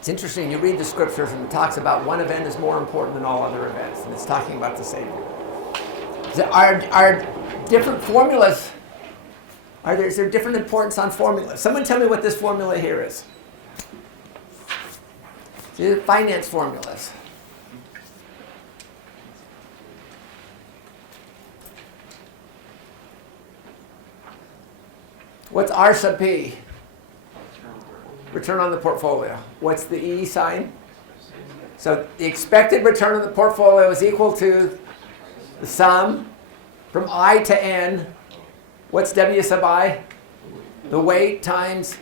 It's interesting, you read the scriptures and it talks about one event is more important than all other events, and it's talking about the Savior. Are different formulas, is there different importance on formulas? Someone tell me what this formula here is. These are finance formulas. What's R sub P? Return on the portfolio. What's the E sign? So the expected return on the portfolio is equal to the sum from I to N. What's W sub I? The weight times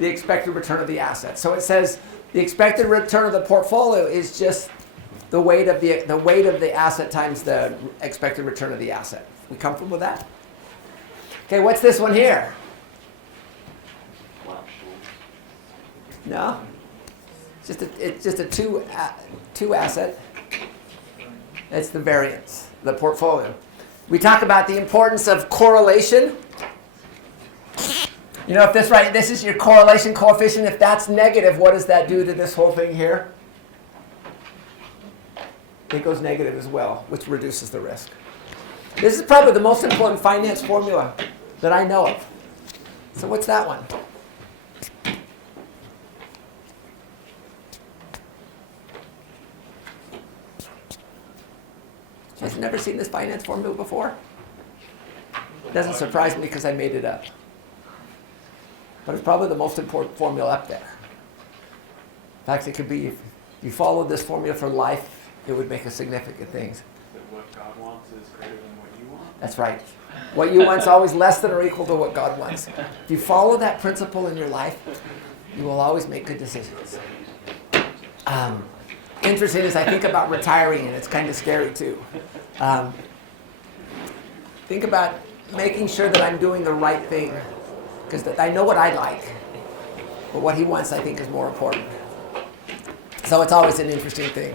the expected return of the asset. So it says the expected return of the portfolio is just the weight of the asset times the expected return of the asset. We comfortable with that? Okay, what's this one here? No, it's just a two asset. It's the variance, the portfolio. We talk about the importance of correlation. You know, if this is your correlation coefficient. If that's negative, what does that do to this whole thing here? It goes negative as well, which reduces the risk. This is probably the most important finance formula that I know of. So what's that one? You guys never seen this finance formula before? It doesn't surprise me because I made it up. But it's probably the most important formula up there. In fact, it could be, if you followed this formula for life, it would make a significant thing. That what God wants is greater than what you want? That's right. What you want is always less than or equal to what God wants. If you follow that principle in your life, you will always make good decisions. Interesting as I think about retiring, and it's kind of scary too. Think about making sure that I'm doing the right thing, because I know what I like, but what he wants I think is more important. So it's always an interesting thing.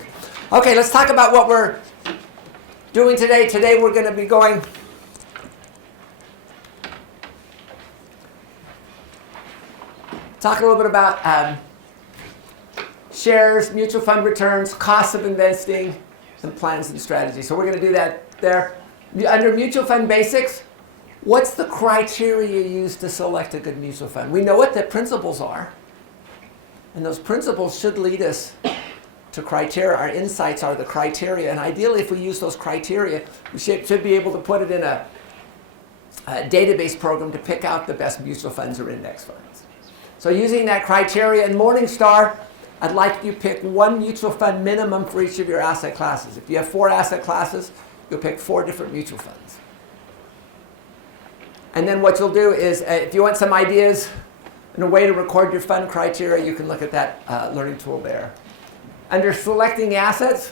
Okay, let's talk about what we're doing today. Today we're going to be going talk a little bit about shares, mutual fund returns, costs of investing, and plans and strategies. So we're going to do that there. Under mutual fund basics, what's the criteria used to select a good mutual fund? We know what the principles are, and those principles should lead us to criteria. Our insights are the criteria, and ideally if we use those criteria, we should be able to put it in a database program to pick out the best mutual funds or index funds. So using that criteria in Morningstar, I'd like you to pick one mutual fund minimum for each of your asset classes. If you have 4 asset classes, you'll pick 4 different mutual funds. And then what you'll do is, if you want some ideas and a way to record your fund criteria, you can look at that learning tool there. Under selecting assets,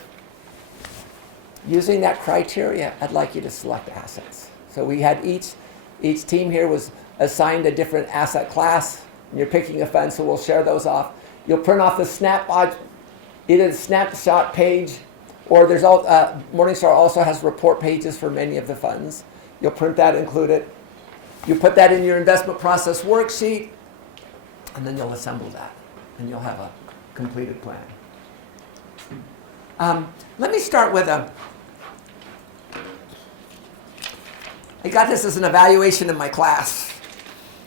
using that criteria, I'd like you to select assets. So we had each team here was assigned a different asset class, and you're picking a fund, so we'll share those off. You'll print off the either the snapshot page, or there's Morningstar also has report pages for many of the funds. You'll print that, include it. You put that in your investment process worksheet, and then you'll assemble that, and you'll have a completed plan. Let me start with I got this as an evaluation in my class.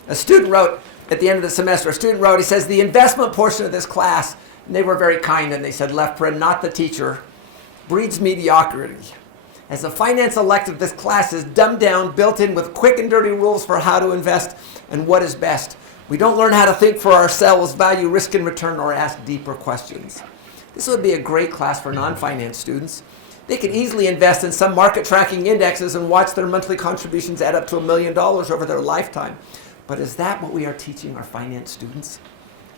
A student wrote, at the end of the semester, he says, the investment portion of this class, and they were very kind, and they said, left paren, not the teacher, breeds mediocrity. As a finance elective, this class is dumbed down, built in with quick and dirty rules for how to invest and what is best. We don't learn how to think for ourselves, value risk and return, or ask deeper questions. This would be a great class for non-finance students. They could easily invest in some market tracking indexes and watch their monthly contributions add up to $1 million over their lifetime. But is that what we are teaching our finance students?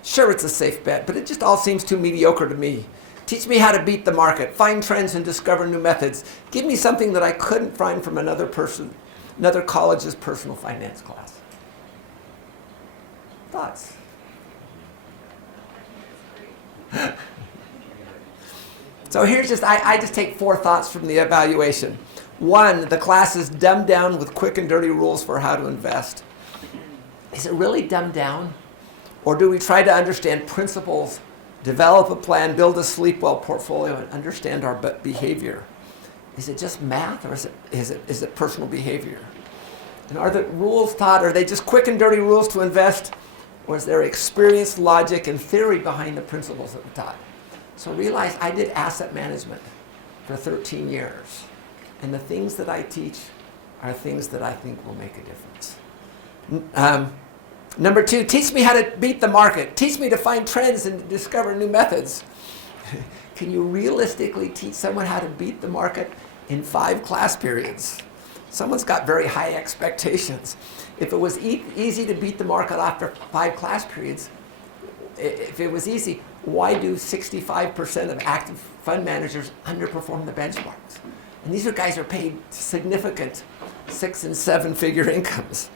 Sure, it's a safe bet, but it just all seems too mediocre to me. Teach me how to beat the market, find trends and discover new methods. Give me something that I couldn't find from another college's personal finance class. Thoughts? So here's I just take 4 thoughts from the evaluation. 1, the class is dumbed down with quick and dirty rules for how to invest. Is it really dumbed down? Or do we try to understand principles develop a plan, build a sleep well portfolio, and understand our behavior. Is it just math, or is it personal behavior? And are the rules taught, are they just quick and dirty rules to invest, or is there experience, logic, and theory behind the principles that are taught? So realize I did asset management for 13 years, and the things that I teach are things that I think will make a difference. Number 2, teach me how to beat the market. Teach me to find trends and discover new methods. Can you realistically teach someone how to beat the market in 5 class periods? Someone's got very high expectations. If it was easy to beat the market after 5 class periods, if it was easy, why do 65% of active fund managers underperform the benchmarks? And these are guys who are paid significant 6- and 7-figure incomes.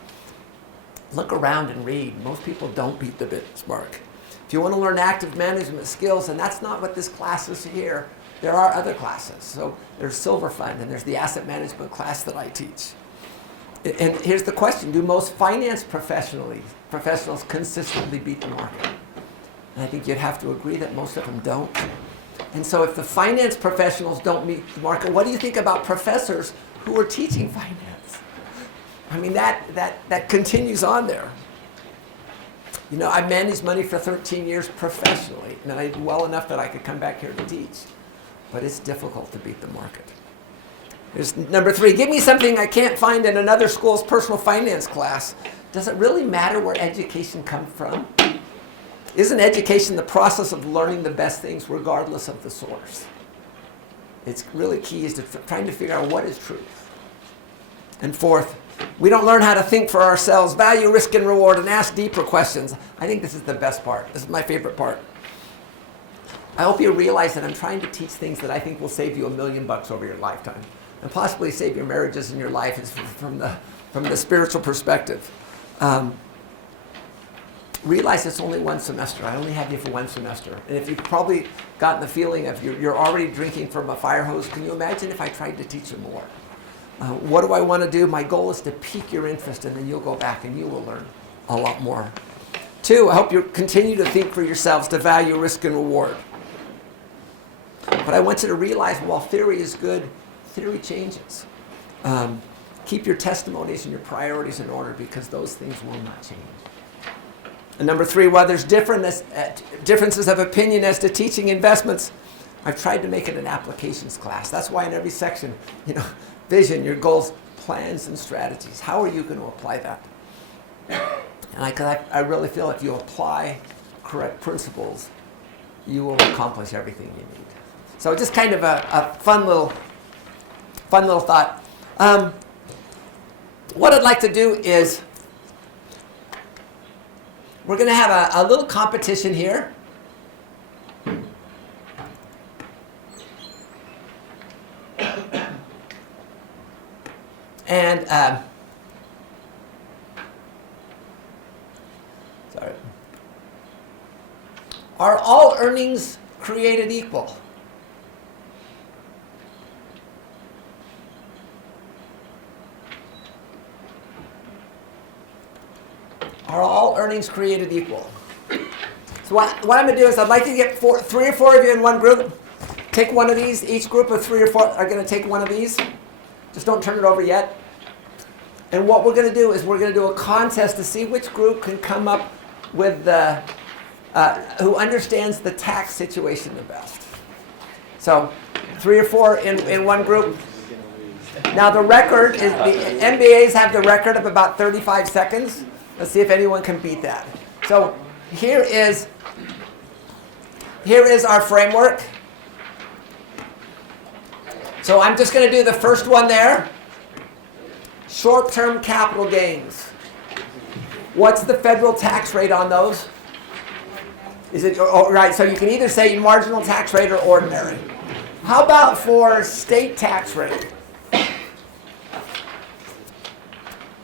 Look around and read. Most people don't beat the benchmark. If you want to learn active management skills, and that's not what this class is here, there are other classes. So there's Silver Fund, and there's the asset management class that I teach. And here's the question: do most finance professionals consistently beat the market? And I think you'd have to agree that most of them don't. And so if the finance professionals don't beat the market, what do you think about professors who are teaching finance? I mean, that continues on there. You know, I managed money for 13 years professionally, and I did well enough that I could come back here to teach. But it's difficult to beat the market. Here's number 3. Give me something I can't find in another school's personal finance class. Does it really matter where education comes from? Isn't education the process of learning the best things regardless of the source? It's really key is to trying to figure out what is truth. And 4th, we don't learn how to think for ourselves, value, risk, and reward, and ask deeper questions. I think this is the best part. This is my favorite part. I hope you realize that I'm trying to teach things that I think will save you $1 million over your lifetime, and possibly save your marriages and your life from the spiritual perspective. Realize it's only 1 semester. I only have you for 1 semester. And if you've probably gotten the feeling of you're already drinking from a fire hose, can you imagine if I tried to teach you more? What do I want to do? My goal is to pique your interest, and then you'll go back and you will learn a lot more. 2, I hope you continue to think for yourselves, to value risk and reward. But I want you to realize while theory is good, theory changes. Keep your testimonies and your priorities in order, because those things will not change. And number 3, while there's differences of opinion as to teaching investments, I've tried to make it an applications class. That's why in every section, vision, your goals, plans, and strategies. How are you going to apply that? And I really feel if you apply correct principles, you will accomplish everything you need. So just kind of a fun little thought. What I'd like to do is we're going to have a little competition here. And sorry. Are all earnings created equal? Are all earnings created equal? So what I'm going to do is I'd like to get 3 or 4 of you in one group. Take one of these. Each group of 3 or 4 are going to take one of these. Just don't turn it over yet. And what we're going to do is we're going to do a contest to see which group can come up with who understands the tax situation the best. So 3 or 4 in one group. Now the record is, the MBAs have the record of about 35 seconds. Let's see if anyone can beat that. So here is our framework. So I'm just going to do the first one there. Short-term capital gains. What's the federal tax rate on those? Is it right? So you can either say marginal tax rate or ordinary. How about for state tax rate?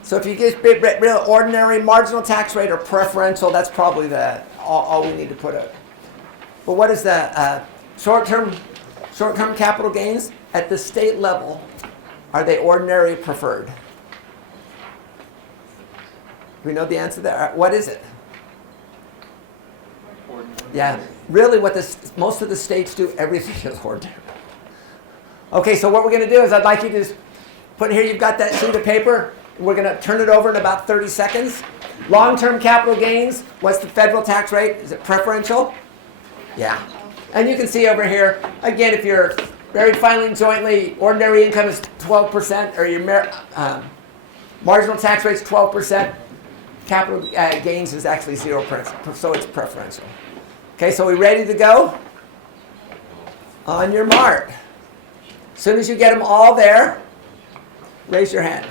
So if you get real ordinary, marginal tax rate, or preferential, that's probably all we need to put out. But what is the short-term capital gains at the state level? Are they ordinary or preferred? Do we know the answer there? What is it? Ordinary. Yeah, really what most of the states do, everything is ordinary. Okay, so what we're going to do is I'd like you to just put here, you've got that sheet of paper. We're going to turn it over in about 30 seconds. Long-term capital gains, what's the federal tax rate? Is it preferential? Yeah. And you can see over here, again, if you're married filing jointly, ordinary income is 12%, or your marginal tax rate is 12%. Capital gains is actually 0%, so it's preferential. Okay, so we ready to go? On your mark. As soon as you get them all there, raise your hand.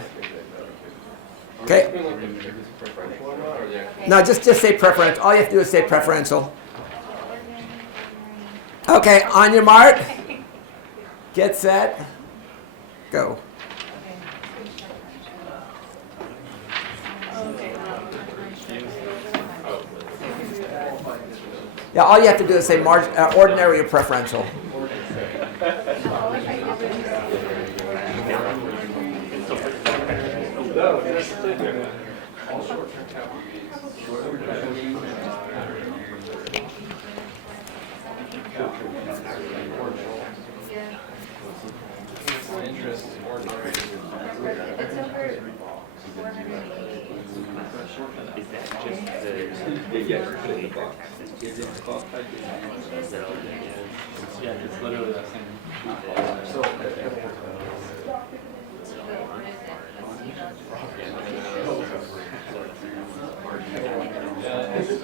Okay? No, just say preferential. All you have to do is say preferential. Okay, on your mark. Get set. Go. Yeah, all you have to do is say ordinary or preferential. Yeah, it's literally the same.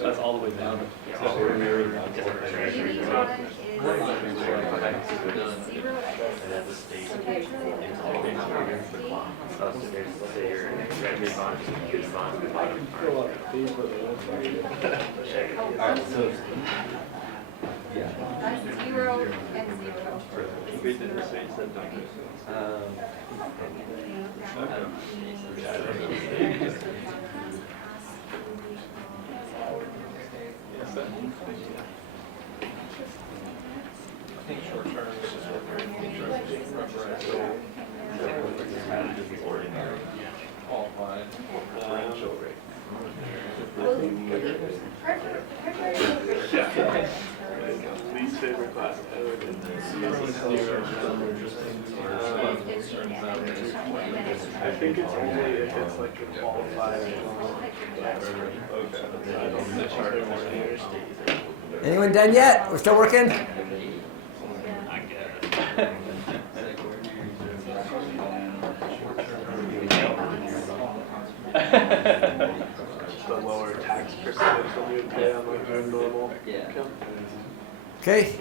That's all the way down. Zero and zero. I think short term is just interesting. Preferential. Qualified. Preferential rate. Least favorite class ever. I think it's only if it's like a qualified. Anyone done yet? We're still working? Just a lower tax percentage than you would pay on like a normal income. Okay.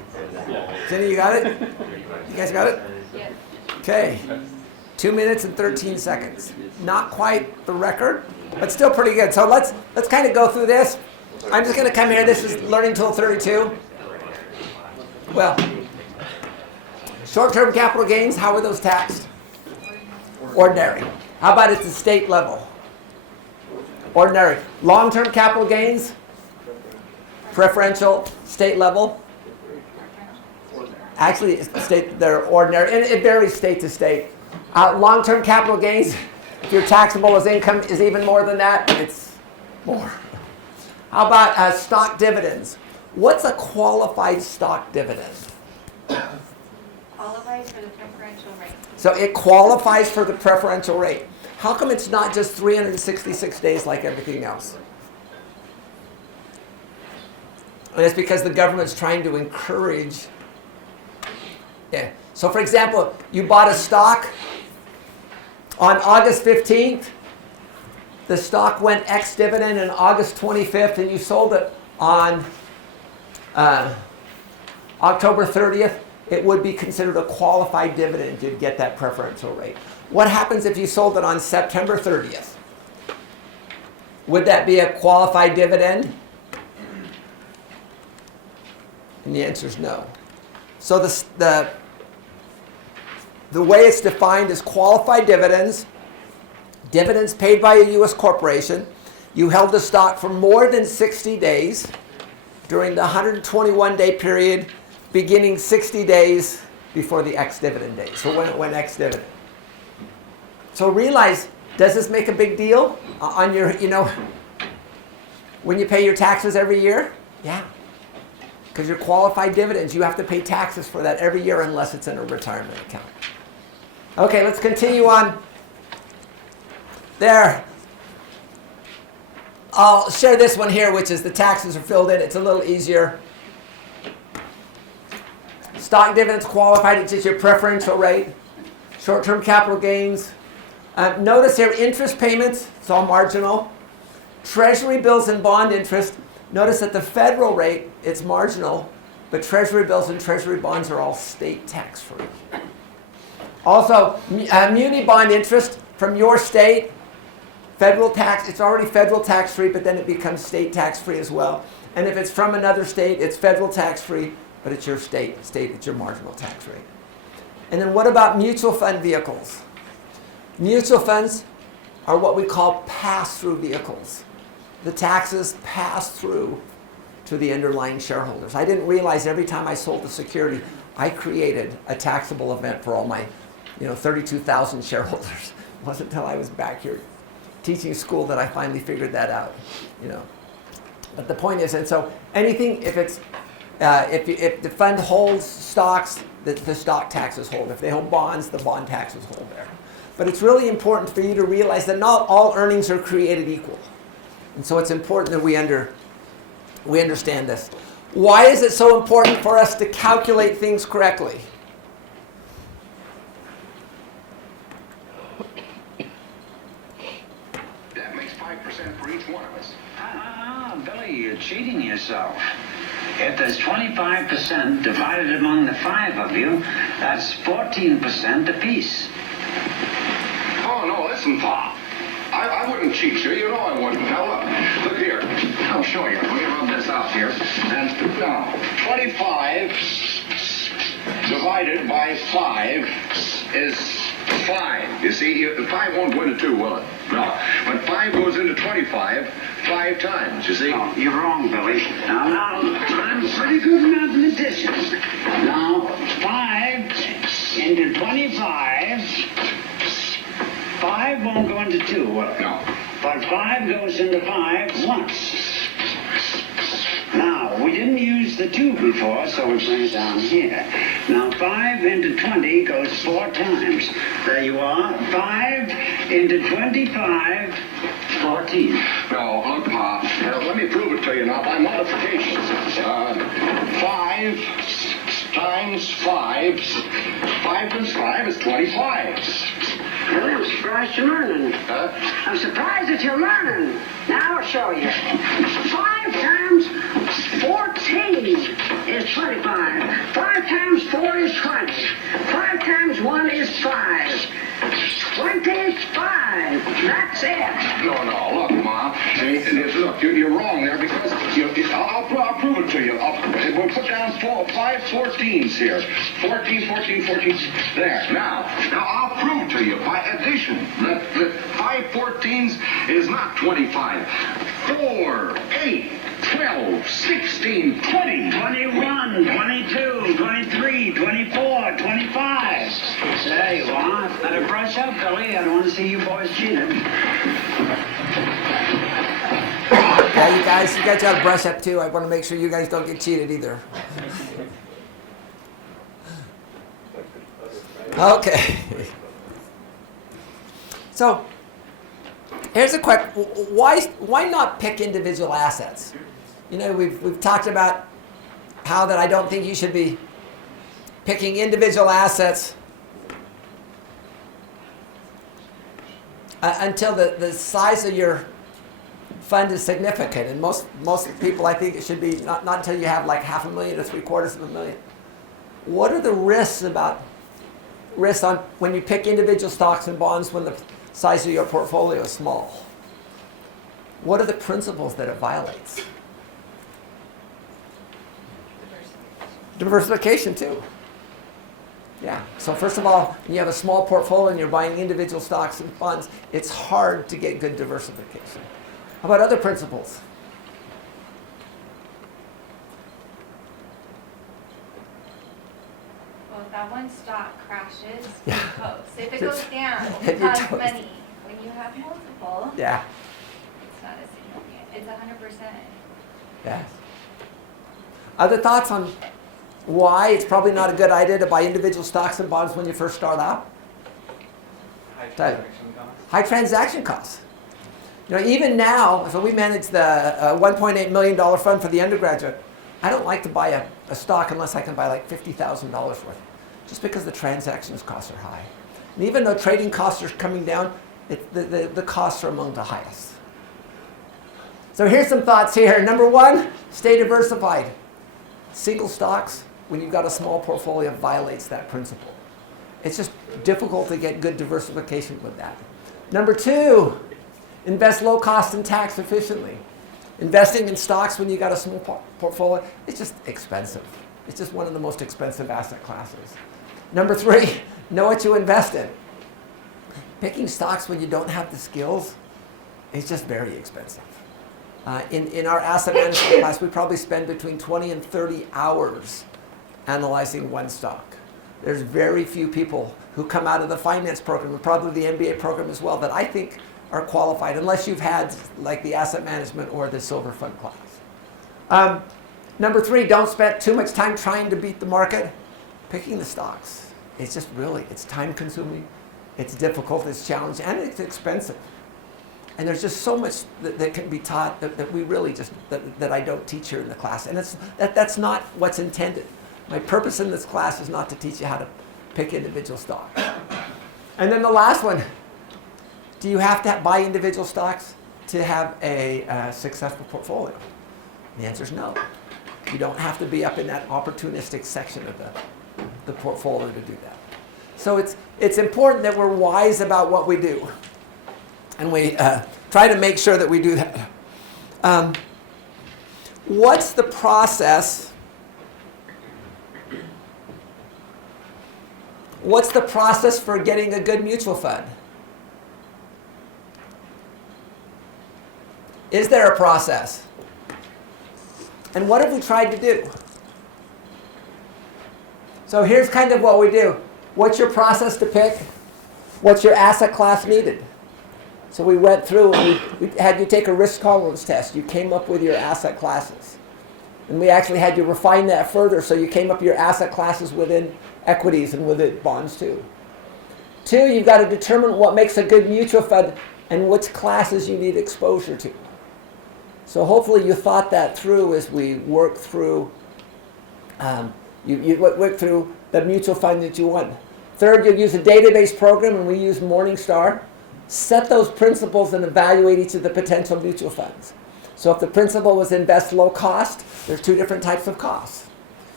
Jenny, you got it? You guys got it? Okay. 2 minutes and 13 seconds. Not quite the record, but still pretty good. So let's kind of go through this. I'm just going to come here. This is Learning Tool 32. Well, short-term capital gains, how are those taxed? Ordinary. How about at the state level? Ordinary. Long-term capital gains? Preferential. State level? Actually, they're ordinary, and it varies state to state. Long-term capital gains, if your taxable as income is even more than that, it's more. How about stock dividends? What's a qualified stock dividend? Qualifies for the preferential rate. So it qualifies for the preferential rate. How come it's not just 366 days like everything else? And it's because the government's trying to encourage. Yeah. So for example, you bought a stock on August 15th. The stock went ex-dividend on August 25th, and you sold it on October 30th. It would be considered a qualified dividend. You'd get that preferential rate. What happens if you sold it on September 30th? Would that be a qualified dividend? And the answer is no. So the way it's defined is qualified dividends, dividends paid by a U.S. corporation. You held the stock for more than 60 days during the 121-day period beginning 60 days before the ex-dividend date. So when it went ex-dividend. So realize, does this make a big deal on your, when you pay your taxes every year? Yeah. Because your qualified dividends, you have to pay taxes for that every year unless it's in a retirement account. Okay, let's continue on. There. I'll share this one here, which is the taxes are filled in. It's a little easier. Stock dividends qualified, it's just your preferential rate. Short-term capital gains. Notice here, interest payments, it's all marginal. Treasury bills and bond interest. Notice that the federal rate, it's marginal, but treasury bills and treasury bonds are all state tax-free. Also, muni bond interest from your state, federal tax, it's already federal tax-free, but then it becomes state tax-free as well. And if it's from another state, it's federal tax-free, but it's your state, it's your marginal tax rate. And then what about mutual fund vehicles? Mutual funds are what we call pass-through vehicles. The taxes pass through to the underlying shareholders. I didn't realize every time I sold the security, I created a taxable event for all my 32,000 shareholders. It wasn't until I was back here teaching school that I finally figured that out. But the point is, and so anything, if it's if the fund holds stocks, the stock taxes hold. If they hold bonds, the bond taxes hold there. But it's really important for you to realize that not all earnings are created equal. And so it's important that we understand this. Why is it so important for us to calculate things correctly? That makes 5% for each one of us. Billy, you're cheating yourself. If there's 25% divided among the 5 of you, that's 14% apiece. Oh, no, listen, Pa. I wouldn't cheat you. You know I wouldn't. Now, look here. I'll show you. Let me rub this out here. And now, 25 divided by 5 is 5. You see, 5 won't go into 2, will it? No. But 5 goes into 25 5 times, you see? No, you're wrong, Billy. Now, I'm pretty good mathematician. Now, 5 into 25... 5 won't go into 2, will it? No. But 5 goes into 5 once. Now, we didn't use the 2 before, so we bring it down here. Now, 5 into 20 goes 4 times. There you are. 5 into 25, 14. No, look, Pa. Let me prove it to you now by multiplication. 5 times 5. 5 times 5 is 25. Well, I'm surprised you're learning. I'm surprised that you're learning. Now I'll show you. 5 times 14 is 25. 5 times 4 is 20. 5 times 1 is 5. 20 is 5. That's it. No, look, Ma. Look, you're wrong there because I'll prove it to you. We'll put down 5 14s here. 14. There. Now I'll prove to you by addition that 5 14s is not 25. 4, 8, 12, 16, 20. 21, 22, 23, 24, 25. There you are. Better brush up, Billy. I don't want to see you boys cheating. Yeah, you guys got to brush up too. I want to make sure you guys don't get cheated either. Okay. So, here's a question. Why not pick individual assets? We've talked about how that I don't think you should be picking individual assets until the size of your fund is significant. And most people, I think it should be not until you have like $500,000 to $750,000. What are the risks on when you pick individual stocks and bonds when the size of your portfolio is small? What are the principles that it violates? Diversification too. Yeah. So first of all, when you have a small portfolio and you're buying individual stocks and funds, it's hard to get good diversification. How about other principles? Well, if that one stock crashes, Yeah. you toast. If it goes down, You're you have toast. money. When you have multiple, Yeah. it's not as significant. It's 100%. Yes. Other thoughts on why it's probably not a good idea to buy individual stocks and bonds when you first start out? High transaction costs. You know, even now, so we manage the $1.8 million fund for the undergraduate. I don't like to buy a stock unless I can buy like $50,000 worth, just because the transactions costs are high. And even though trading costs are coming down, the costs are among the highest. So here's some thoughts here. Number one, stay diversified. Single stocks, when you've got a small portfolio, violates that principle. It's just difficult to get good diversification with that. Number two, invest low cost and tax efficiently. Investing in stocks when you got a small portfolio, it's just expensive. It's just one of the most expensive asset classes. Number three, know what you invest in. Picking stocks when you don't have the skills is just very expensive. In our asset management class, we probably spend between 20 and 30 hours analyzing one stock. There's very few people who come out of the finance program, and probably the MBA program as well, that I think are qualified, unless you've had like the asset management or the silver fund class. Number three, don't spend too much time trying to beat the market. Picking the stocks, it's just really, it's time consuming, it's difficult, it's challenging, and it's expensive. And there's just so much that can be taught that we really just, that I don't teach here in the class. And that's not what's intended. My purpose in this class is not to teach you how to pick individual stocks. And then the last one, do you have to buy individual stocks to have a successful portfolio? The answer is no. You don't have to be up in that opportunistic section of the portfolio to do that. So it's important that we're wise about what we do. And we try to make sure that we do that. What's the process? What's the process for getting a good mutual fund? Is there a process? And what have we tried to do? So here's kind of what we do. What's your process to pick? What's your asset class needed? So we went through and we had you take a risk tolerance test. You came up with your asset classes. And we actually had you refine that further, so you came up with your asset classes within equities and within bonds too. Two, you've got to determine what makes a good mutual fund and which classes you need exposure to. So hopefully you thought that through as we work through, you work through the mutual fund that you want. Third, you'll use a database program, and we use Morningstar. Set those principles and evaluate each of the potential mutual funds. So if the principle was invest low cost, there's two different types of costs.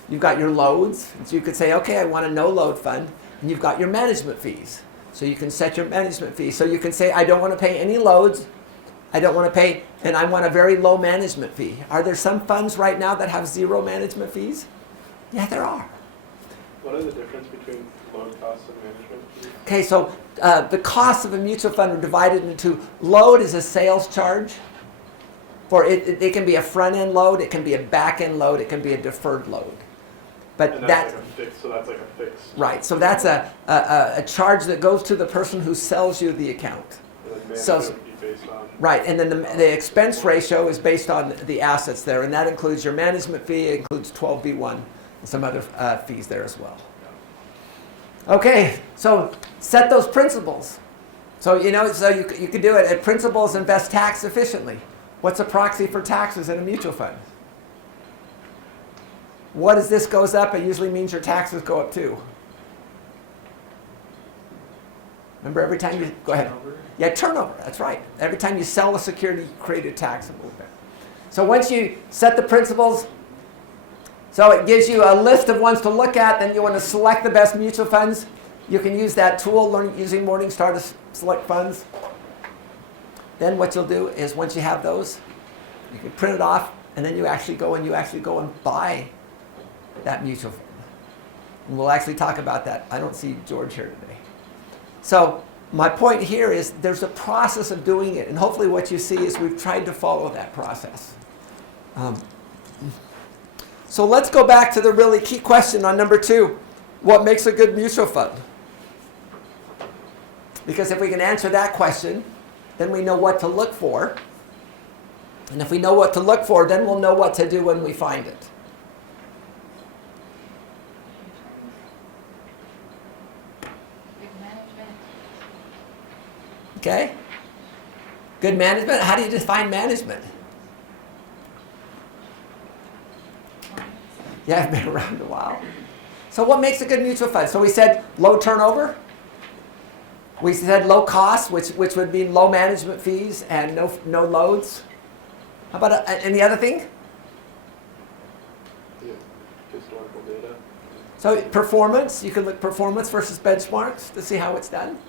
You've got your loads, so you could say, okay, I want a no load fund, and you've got your management fees. So you can set your management fees. So you can say, I don't want to pay any loads, I don't want to pay, and I want a very low management fee. Are there some funds right now that have zero management fees? Yeah, there are. What are the difference between load costs and management fees? Okay, so the costs of a mutual fund are divided into load is a sales charge. It can be a front-end load, it can be a back-end load, it can be a deferred load. But And that's like a fixed, so that's like a fixed. right, so that's a charge that goes to the person who sells you the account. And then So- management fee based on. Right, and then the expense ratio is based on the assets there, and that includes your management fee, it includes 12b1, and some other fees there as well. Okay, so set those principles. So you could do it. Principles invest tax efficiently. What's a proxy for taxes in a mutual fund? What as this goes up, it usually means your taxes go up too. Remember, every time you go ahead. Yeah, turnover. That's right. Every time you sell a security, you create a tax a little bit. So once you set the principles, so it gives you a list of ones to look at. Then you want to select the best mutual funds. You can use that tool, using Morningstar to select funds. Then what you'll do is once you have those, you can print it off, and then you actually go and buy that mutual fund. And we'll actually talk about that. I don't see George here today. So my point here is there's a process of doing it, and hopefully what you see is we've tried to follow that process. So let's go back to the really key question on number 2. What makes a good mutual fund? Because if we can answer that question, then we know what to look for. And if we know what to look for, then we'll know what to do when we find it. Okay? Good management. How do you define management? Yeah, I've been around a while. So what makes a good mutual fund? So we said low turnover. We said low cost, which would be low management fees and no loads. How about any other thing? Yeah. Historical data. So performance, you can look performance versus benchmarks to see how it's done.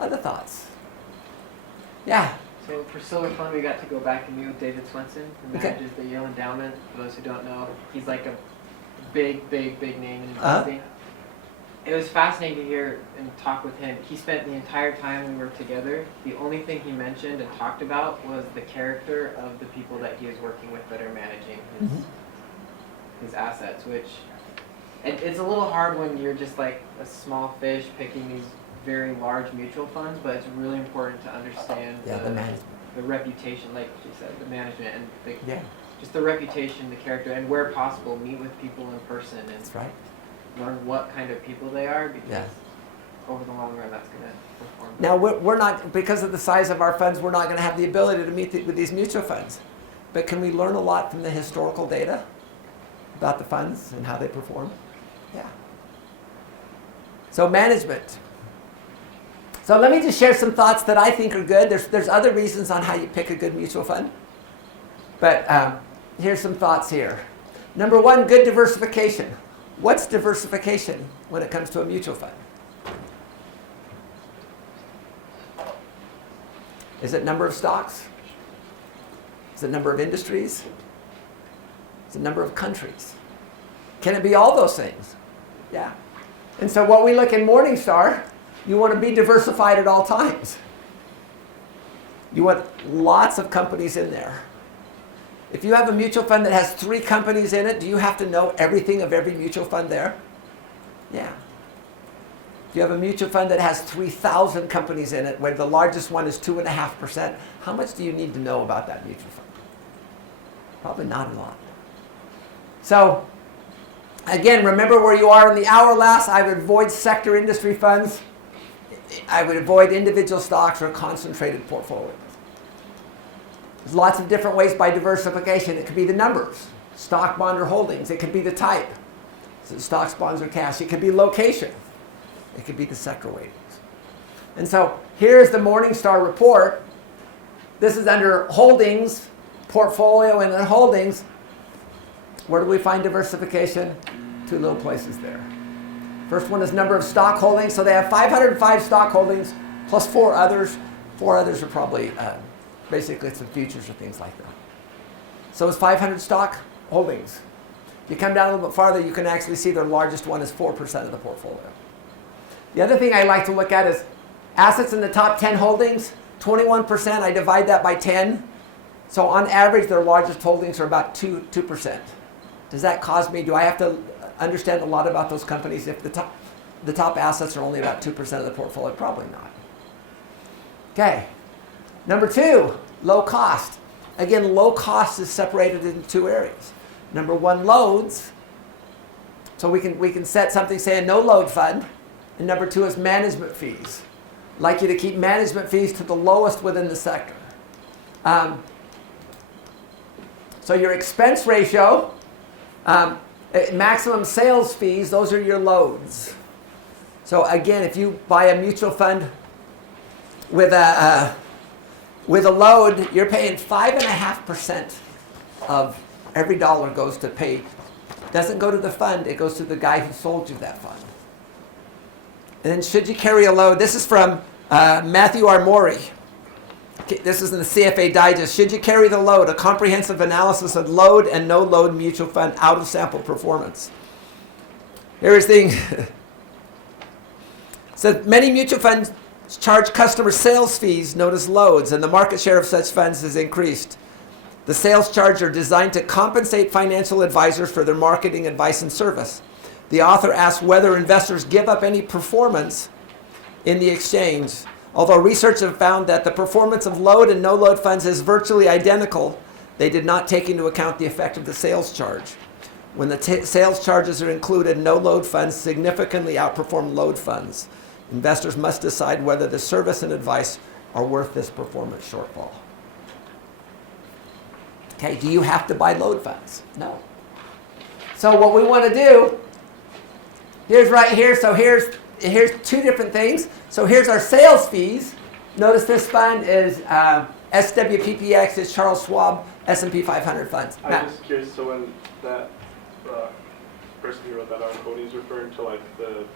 Other thoughts? Yeah. So for Solar Fund, we got to go back and meet with David Swenson, who Okay. manages the Yale Endowment. For those who don't know, he's like a big name in Uh-huh. investing. It was fascinating to hear and talk with him. He spent the entire time we were together, the only thing he mentioned and talked about was the character of the people that he is working with that are managing his assets, which it's a little hard when you're just like a small fish picking these very large mutual funds, but it's really important to understand The management. the reputation, like you said, the management and Yeah, just the reputation, the character, and where possible, meet with people in person and that's right. learn what kind of people they are, because Yeah. over the long run, that's going to perform. Now, we're not, because of the size of our funds, we're not going to have the ability to meet with these mutual funds. But can we learn a lot from the historical data about the funds and how they perform? Yeah. So management. So let me just share some thoughts that I think are good. There's other reasons on how you pick a good mutual fund. But here's some thoughts here. Number one, good diversification. What's diversification when it comes to a mutual fund? Is it number of stocks? Is it number of industries? Is it number of countries? Can it be all those things? Yeah. And so what we look in Morningstar, you want to be diversified at all times. You want lots of companies in there. If you have a mutual fund that has 3 companies in it, do you have to know everything of every mutual fund there? Yeah. If you have a mutual fund that has 3,000 companies in it, where the largest one is 2.5%, how much do you need to know about that mutual fund? Probably not a lot. So, again, remember where you are in the hourglass. I would avoid sector industry funds. I would avoid individual stocks or concentrated portfolios. There's lots of different ways by diversification. It could be the numbers, stock, bond, or holdings. It could be the type, so stocks, bonds, or cash. It could be location. It could be the sector weightings. And so here's the Morningstar report. This is under holdings, portfolio, and then holdings. Where do we find diversification? 2 little places there. First one is number of stock holdings. So they have 505 stock holdings plus 4 others. 4 others are probably basically some futures or things like that. So it's 500 stock holdings. If you come down a little bit farther, you can actually see their largest one is 4% of the portfolio. The other thing I like to look at is assets in the top 10 holdings, 21%. I divide that by 10. So on average, their largest holdings are about 2%. Does that cause me, do I have to understand a lot about those companies if the top assets are only about 2% of the portfolio? Probably not. Okay. Number 2, low cost. Again, low cost is separated into 2 areas. Number 1, loads. So we can set something, say a no load fund. And number 2 is management fees. I'd like you to keep management fees to the lowest within the sector. So your expense ratio, maximum sales fees, those are your loads. So again, if you buy a mutual fund with a load, you're paying 5.5% of every dollar goes to pay. Doesn't go to the fund, it goes to the guy who sold you that fund. And then should you carry a load, this is from Matthew R. Morey. This is in the CFA Digest. Should you carry the load? A comprehensive analysis of load and no load mutual fund out of sample performance. Here's the thing. So many mutual funds charge customer sales fees known as loads, and the market share of such funds has increased. The sales charge are designed to compensate financial advisors for their marketing advice and service. The author asks whether investors give up any performance in the exchange. Although research have found that the performance of load and no load funds is virtually identical, they did not take into account the effect of the sales charge. When the sales charges are included, no load funds significantly outperform load funds Investors must decide whether the service and advice are worth this performance shortfall. Okay, do you have to buy load funds? No. So what we want to do, here's right here, so here's two different things. So here's our sales fees. Notice this fund is SWPPX, is Charles Schwab S&P 500 funds. I'm just curious, so when that person who wrote that article, he's referring to the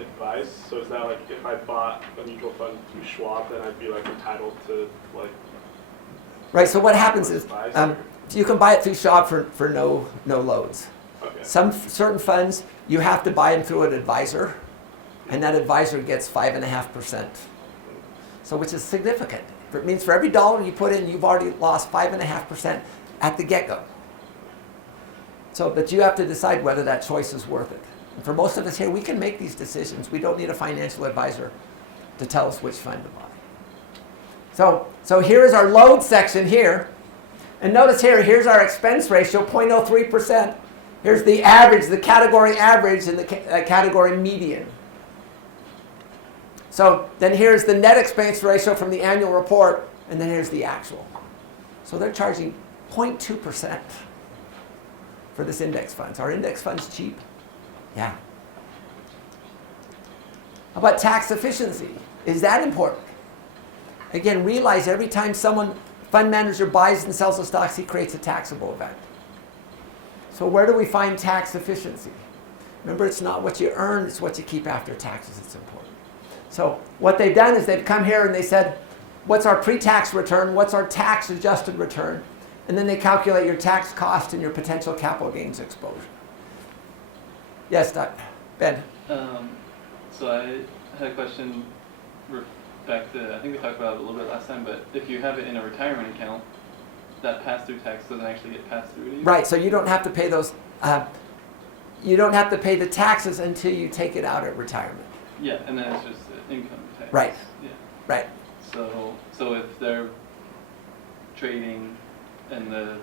advice. So is that if I bought a mutual fund through Schwab, then I'd be entitled to Right. So what happens is advice? you can buy it through Schwab for no loads. Okay. Some certain funds you have to buy them through an advisor, and that advisor gets 5.5%. So which is significant. It means for every dollar you put in, you've already lost 5.5% at the get-go. So, but you have to decide whether that choice is worth it. And for most of us here, we can make these decisions. We don't need a financial advisor to tell us which fund to buy. So here is our load section here. And notice here, here's our expense ratio, 0.03%. Here's the average, the category average, and the category median. So then here's the net expense ratio from the annual report, and then here's the actual. So they're charging 0.2% for this index funds. Are index funds cheap? Yeah. How about tax efficiency? Is that important? Again, realize every time fund manager buys and sells the stocks, he creates a taxable event. So where do we find tax efficiency? Remember, it's not what you earn, it's what you keep after taxes that's important. So what they've done is they've come here and they said, what's our pre-tax return? What's our tax-adjusted return? And then they calculate your tax cost and your potential capital gains exposure. Yes, Ben? So I had a question back to, I think we talked about it a little bit last time, but if you have it in a retirement account, that pass-through tax doesn't actually get passed through to you? Right, so you don't have to pay those, you don't have to pay the taxes until you take it out at retirement. Yeah, and then it's just income tax. Right. Yeah. Right. So if they're trading and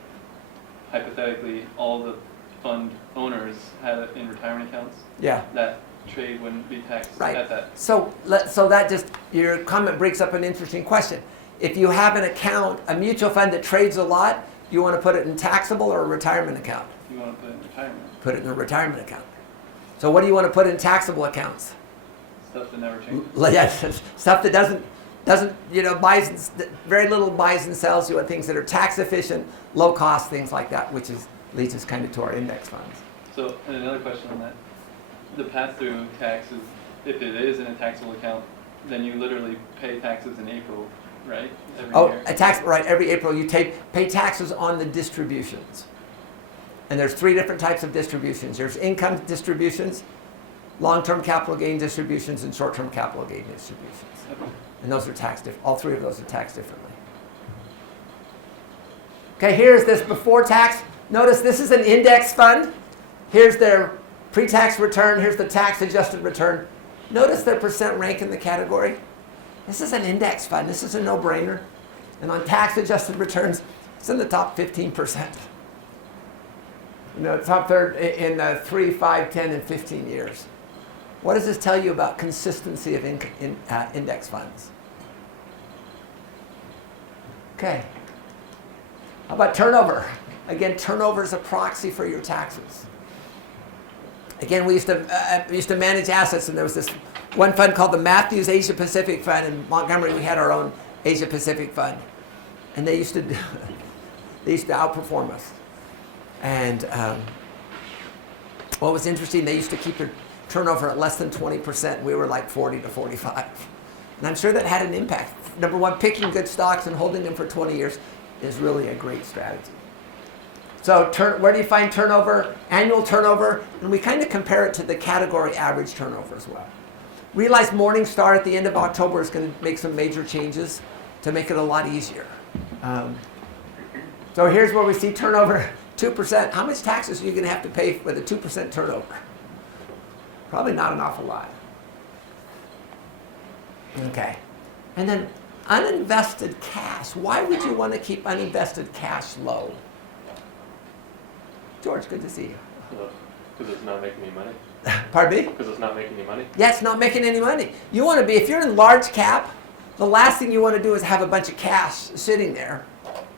hypothetically all the fund owners had it in retirement accounts, Yeah. that trade wouldn't be taxed Right. at that. So that just, your comment brings up an interesting question. If you have an account, a mutual fund that trades a lot, you want to put it in taxable or a retirement account? You want to put it in retirement. Put it in a retirement account. So what do you want to put in taxable accounts? Stuff that never changes. Yeah, stuff that doesn't buys very little buys and sells. You want things that are tax efficient, low cost, things like that, which leads us kind of to our index funds. So, and another question on that. The pass-through tax is, if it is in a taxable account, then you literally pay taxes in April, right? Every year. Right, every April you pay taxes on the distributions. And there's 3 different types of distributions. There's income distributions, long-term capital gain distributions, and short-term capital gain distributions. Okay. And those are all 3 of those are taxed differently. Okay, here's this before tax. Notice this is an index fund. Here's their pre-tax return. Here's the tax-adjusted return. Notice their percent rank in the category. This is an index fund. This is a no-brainer. And on tax-adjusted returns, it's in the top 15%. Top third in 3, 5, 10, and 15 years. What does this tell you about consistency of index funds? Okay. How about turnover? Again, turnover is a proxy for your taxes. Again, we used to manage assets, and there was this one fund called the Matthews Asia Pacific Fund. In Montgomery, we had our own Asia Pacific Fund, and they used to outperform us. And what was interesting, they used to keep their turnover at less than 20%. We were like 40 to 45. And I'm sure that had an impact. Number one, picking good stocks and holding them for 20 years is really a great strategy. So where do you find turnover? Annual turnover, and we kind of compare it to the category average turnover as well. Realize Morningstar at the end of October is going to make some major changes to make it a lot easier. So here's where we see turnover, 2%. How much taxes are you going to have to pay with a 2% turnover? Probably not an awful lot. Okay. And then uninvested cash. Why would you want to keep uninvested cash low? George, good to see you. Because it's not making me money. Pardon me? Because it's not making any money. Yeah, it's not making any money. You want to be, if you're in large cap, the last thing you want to do is have a bunch of cash sitting there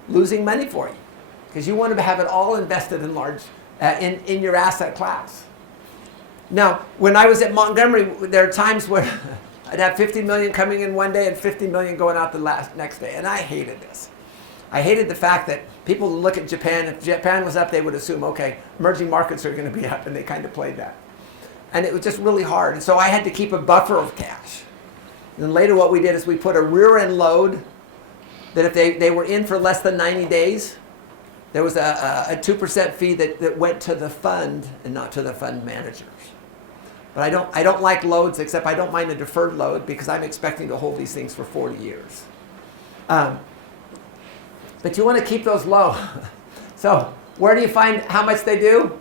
losing money for you. Because you want to have it all invested in large, in your asset class. Now, when I was at Montgomery, there are times where I'd have 50 million coming in one day and 50 million going out the next day. And I hated this. I hated the fact that people look at Japan. If Japan was up, they would assume, okay, emerging markets are going to be up, and they kind of played that. And it was just really hard. And so I had to keep a buffer of cash. And then later what we did is we put a rear-end load that if they were in for less than 90 days, there was a 2% fee that went to the fund and not to the fund managers. But I don't like loads, except I don't mind a deferred load because I'm expecting to hold these things for 40 years. But you want to keep those low. So where do you find how much they do?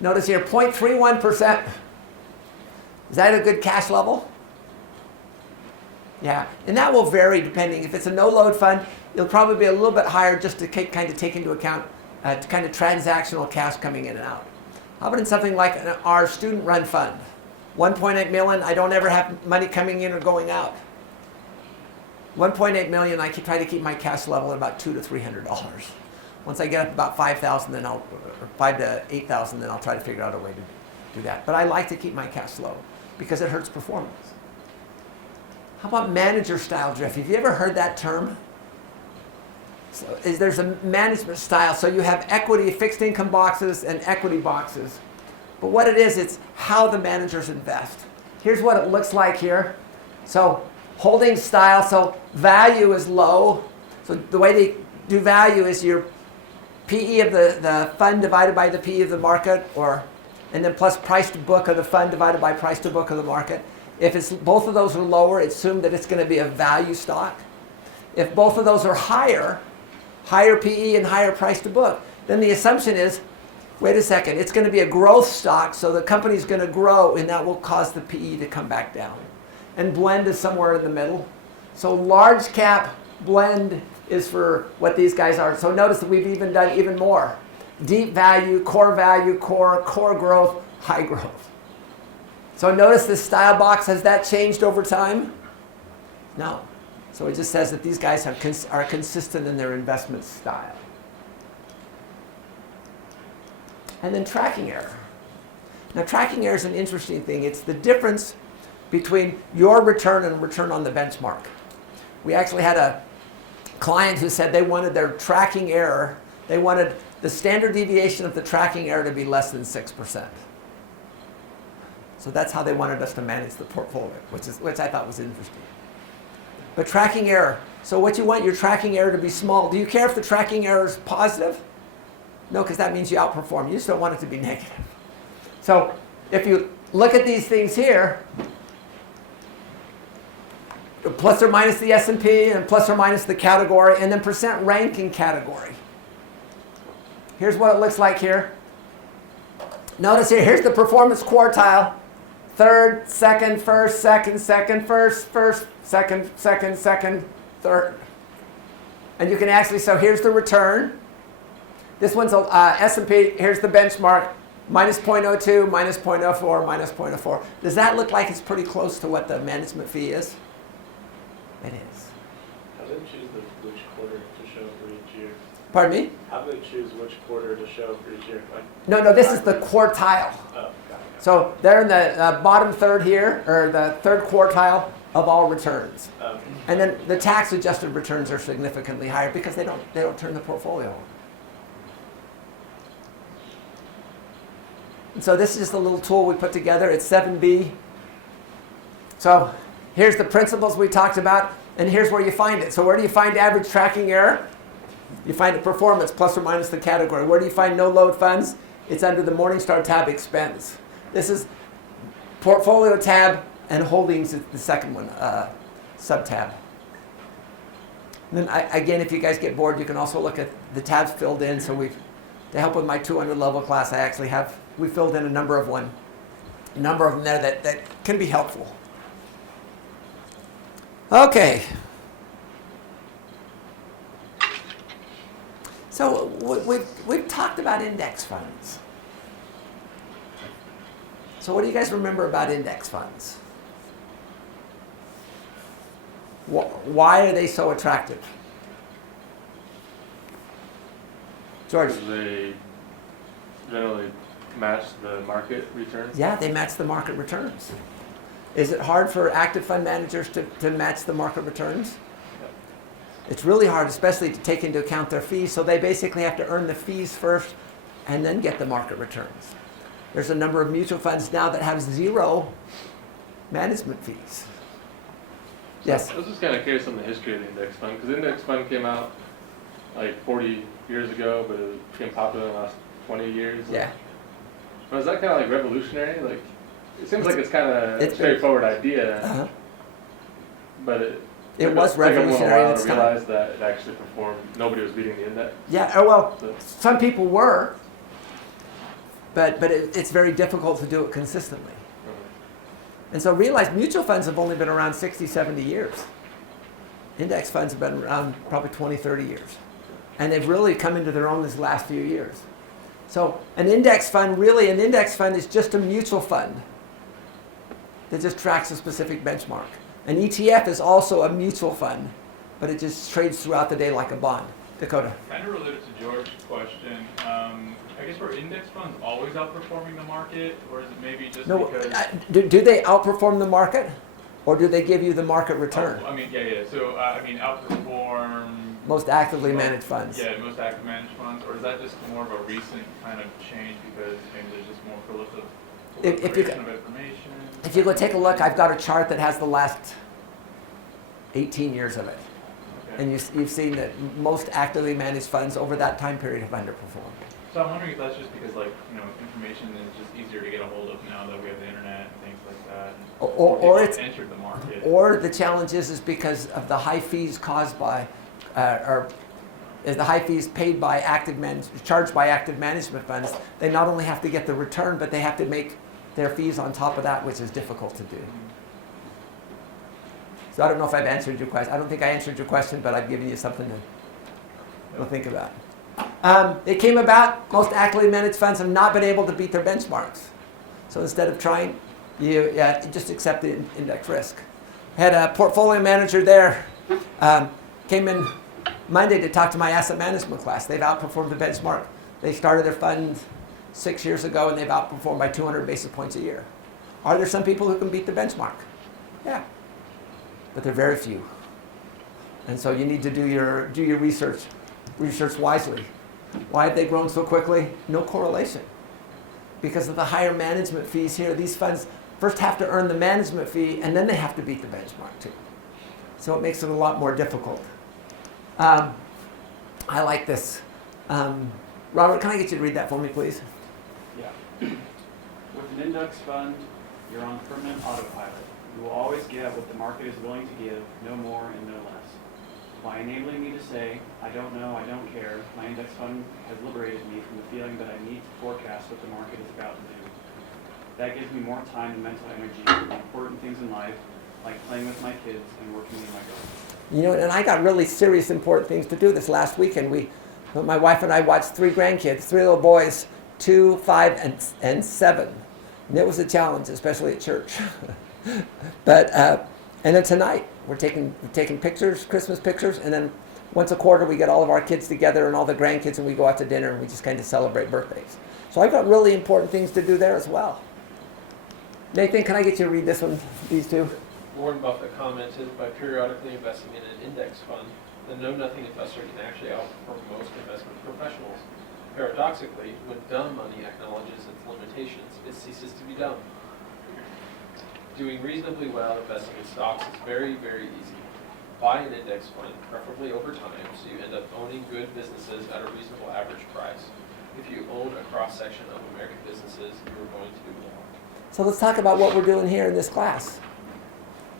Notice here, 0.31%. Is that a good cash level? Yeah, and that will vary depending. If it's a no-load fund, it'll probably be a little bit higher just to kind of take into account kind of transactional cash coming in and out. How about in something like our student-run fund? 1.8 million, I don't ever have money coming in or going out. 1.8 million, I try to keep my cash level at about $200 to $300. Once I get up about 5,000, then or 5 to 8,000, then I'll try to figure out a way to do that. But I like to keep my cash low because it hurts performance. How about manager style drift? Have you ever heard that term? So there's a management style. So you have equity, fixed income boxes, and equity boxes. But what it is, it's how the managers invest. Here's what it looks like here. So holding style, so value is low. So the way they do value is your PE of the fund divided by the PE of the market, and then plus price to book of the fund divided by price to book of the market. If both of those are lower, it's assumed that it's going to be a value stock. If both of those are higher PE and higher price to book, then the assumption is, wait a second, it's going to be a growth stock, so the company's going to grow, and that will cause the PE to come back down. And blend is somewhere in the middle. So large cap blend is for what these guys are. So notice that we've even done even more. Deep value, core growth, high growth. So notice this style box, has that changed over time? No. So it just says that these guys are consistent in their investment style. And then tracking error. Now tracking error is an interesting thing. It's the difference between your return and return on the benchmark. We actually had a client who said they wanted their tracking error, they wanted the standard deviation of the tracking error to be less than 6%. So that's how they wanted us to manage the portfolio, which I thought was interesting. But tracking error, so what you want your tracking error to be small. Do you care if the tracking error is positive? No, because that means you outperform. You just don't want it to be negative. So if you look at these things here, plus or minus the S&P and plus or minus the category, and then percent ranking category. Here's what it looks like here. Notice here, here's the performance quartile. Third, second, first, second, first, second, third. And you can actually, so here's the return. This one's S&P, here's the benchmark, minus 0.02, minus 0.04, minus 0.04. Does that look like it's pretty close to what the management fee is? It is. How do they choose which quarter to show for each year? Pardon me? How do they choose which quarter to show for each year? No, this is the quartile. Oh, got it. So they're in the bottom third here, or the third quartile of all returns. Okay. And then the tax-adjusted returns are significantly higher because they don't turn the portfolio over. And so this is just a little tool we put together. It's 7B. So here's the principles we talked about, and here's where you find it. So where do you find average tracking error? You find the performance plus or minus the category. Where do you find no load funds? It's under the Morningstar tab expense. This is portfolio tab, and holdings is the second one, sub-tab. And then again, if you guys get bored, you can also look at the tabs filled in. So to help with my 200 level class, we filled in a number of them there that can be helpful. Okay. So we've talked about index funds. So what do you guys remember about index funds? Why are they so attractive? George? They generally match the market returns. Yeah, they match the market returns. Is it hard for active fund managers to match the market returns? Yep. It's really hard, especially to take into account their fees. So they basically have to earn the fees first and then get the market returns. There's a number of mutual funds now that have 0 management fees. Yes? I was just kind of curious on the history of the index fund, because the index fund came out like 40 years ago, but it became popular in the last 20 years. Yeah. But is that kind of like revolutionary? Like, it seems like it's kind of it's a straightforward idea, Uh-huh. but it was took them a revolutionary in while its to time. realize that it actually performed. Nobody was beating the index. Yeah, oh, well, So, some people were, but it's very difficult to do it consistently. And so realize mutual funds have only been around 60, 70 years. Index funds have been around probably 20, 30 years. And they've really come into their own this last few years. So an index fund is just a mutual fund that just tracks a specific benchmark. An ETF is also a mutual fund, but it just trades throughout the day like a bond. Dakota. Kind of related to George's question, I guess were index funds always outperforming the market, or is it maybe just No, because? do they outperform the market, or do they give you the market return? Oh, I mean, yeah. So, outperform. Most actively managed funds. Yeah, most active managed funds, or is that just more of a recent kind of change because maybe there's just more proliferation of information? If you go take a look, I've got a chart that has the last 18 years of it. Okay. And you've seen that most actively managed funds over that time period have underperformed. So I'm wondering if that's just because, like, information is just easier to get a hold of now that we have the internet and things like that. Or it's entered the market. Or the challenge is because of the high fees caused by, or is the high fees paid by charged by active management funds. They not only have to get the return, but they have to make their fees on top of that, which is difficult to do. So I don't know if I've answered your question. I don't think I answered your question, but I've given you something to think about. It came about, most actively managed funds have not been able to beat their benchmarks. So instead of trying, you just accept the index risk. Had a portfolio manager there, came in Monday to talk to my asset management class. They've outperformed the benchmark. They started their fund 6 years ago and they've outperformed by 200 basis points a year. Are there some people who can beat the benchmark? Yeah, but they're very few. And so you need to do your research wisely. Why have they grown so quickly? No correlation. Because of the higher management fees here, these funds first have to earn the management fee and then they have to beat the benchmark too. So it makes it a lot more difficult. I like this. Robert, can I get you to read that for me, please? Yeah. With an index fund, you're on permanent autopilot. You will always get what the market is willing to give, no more and no less. By enabling me to say, I don't know, I don't care, my index fund has liberated me from the feeling that I need to forecast what the market is about to do. That gives me more time and mental energy for the important things in life, like playing with my kids and working in my garden. And I got really serious important things to do this last weekend. My wife and I watched 3 grandkids, 3 little boys, 2, 5, and 7. And it was a challenge, especially at church. But and then tonight we're taking pictures, Christmas pictures, and then once a quarter we get all of our kids together and all the grandkids and we go out to dinner and we just kind of celebrate birthdays. So I've got really important things to do there as well. Nathan, can I get you to read this one, these two? Warren Buffett commented, by periodically investing in an index fund, the know-nothing investor can actually outperform most investment professionals. Paradoxically, when dumb money acknowledges its limitations, it ceases to be dumb. Doing reasonably well investing in stocks is very, very easy. Buy an index fund, preferably over time, so you end up owning good businesses at a reasonable average price. If you own a cross-section of American businesses, you are going to do well. So let's talk about what we're doing here in this class.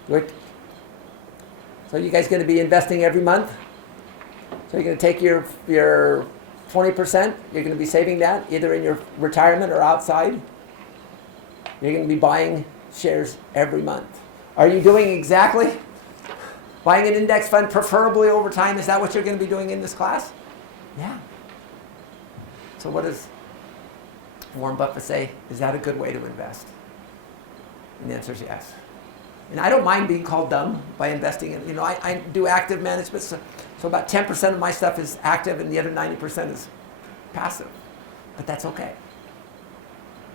So you guys going to be investing every month? So you're going to take your 20%, you're going to be saving that either in your retirement or outside. You're going to be buying shares every month. Are you doing exactly? Buying an index fund preferably over time, is that what you're going to be doing in this class? Yeah. So what does Warren Buffett say? Is that a good way to invest? And the answer is yes. And I don't mind being called dumb by investing in, I do active management, so about 10% of my stuff is active and the other 90% is passive. But that's okay.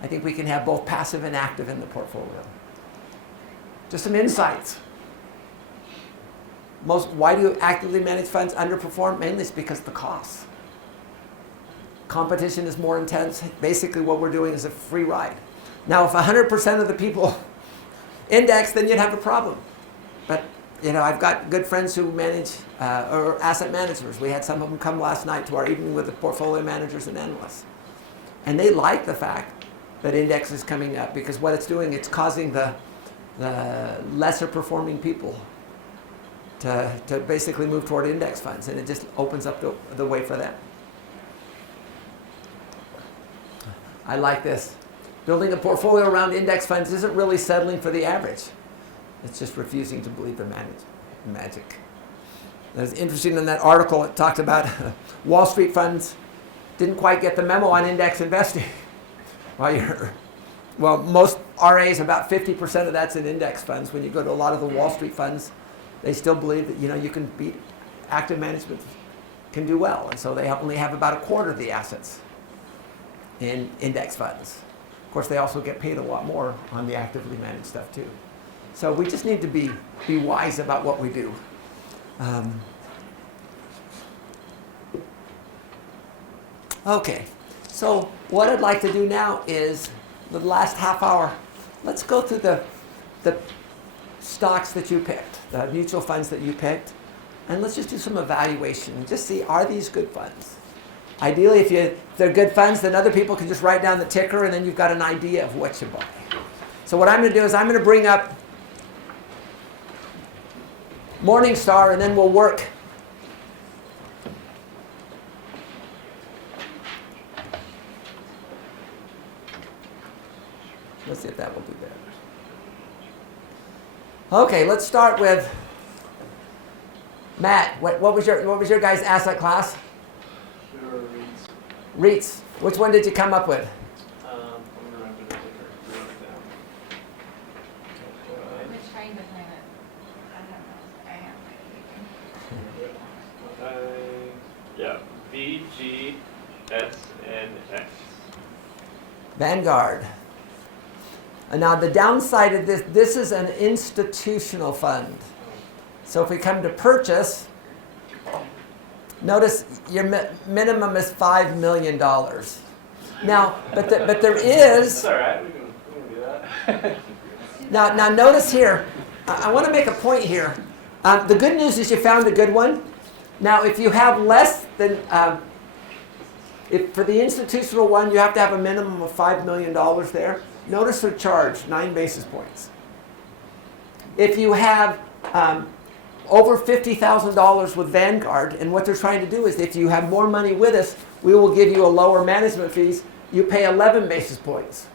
I think we can have both passive and active in the portfolio. Just some insights. Why do actively managed funds underperform? Mainly it's because of the costs. Competition is more intense. Basically what we're doing is a free ride. Now if 100% of the people index, then you'd have a problem. But I've got good friends who manage, or asset managers. We had some of them come last night to our evening with the portfolio managers and analysts. And they like the fact that index is coming up because what it's doing, it's causing the lesser performing people to basically move toward index funds, and it just opens up the way for them. I like this. Building a portfolio around index funds isn't really settling for the average. It's just refusing to believe the magic. It was interesting in that article, it talked about Wall Street funds didn't quite get the memo on index investing. Most RAs, about 50% of that's in index funds. When you go to a lot of the Wall Street funds, they still believe that you can beat active management can do well, and so they only have about a quarter of the assets in index funds. Of course, they also get paid a lot more on the actively managed stuff too. So we just need to be wise about what we do. Okay, so what I'd like to do now is the last half hour, let's go through the stocks that you picked, the mutual funds that you picked, and let's just do some evaluation and just see, are these good funds? Ideally, if they're good funds, then other people can just write down the ticker and then you've got an idea of what you buy. So what I'm going to do is I'm going to bring up Morningstar and then we'll work. Let's see if that will do that. Okay, let's start with Matt. What was your guys' asset class? REITs. Which one did you come up with? I'm going to remember the ticker. I'm just trying to find it. I have VGSNX. Vanguard. And now the downside of this is an institutional fund. So if we come to purchase, notice your minimum is $5 million. Now, but there is. That's all right. We can do that. Now notice here. I want to make a point here. The good news is you found a good one. Now, if you have less than, if for the institutional one, you have to have a minimum of $5 million there. Notice the charge, 9 basis points. If you have over $50,000 with Vanguard, and what they're trying to do is if you have more money with us, we will give you a lower management fees. You pay 11 basis points.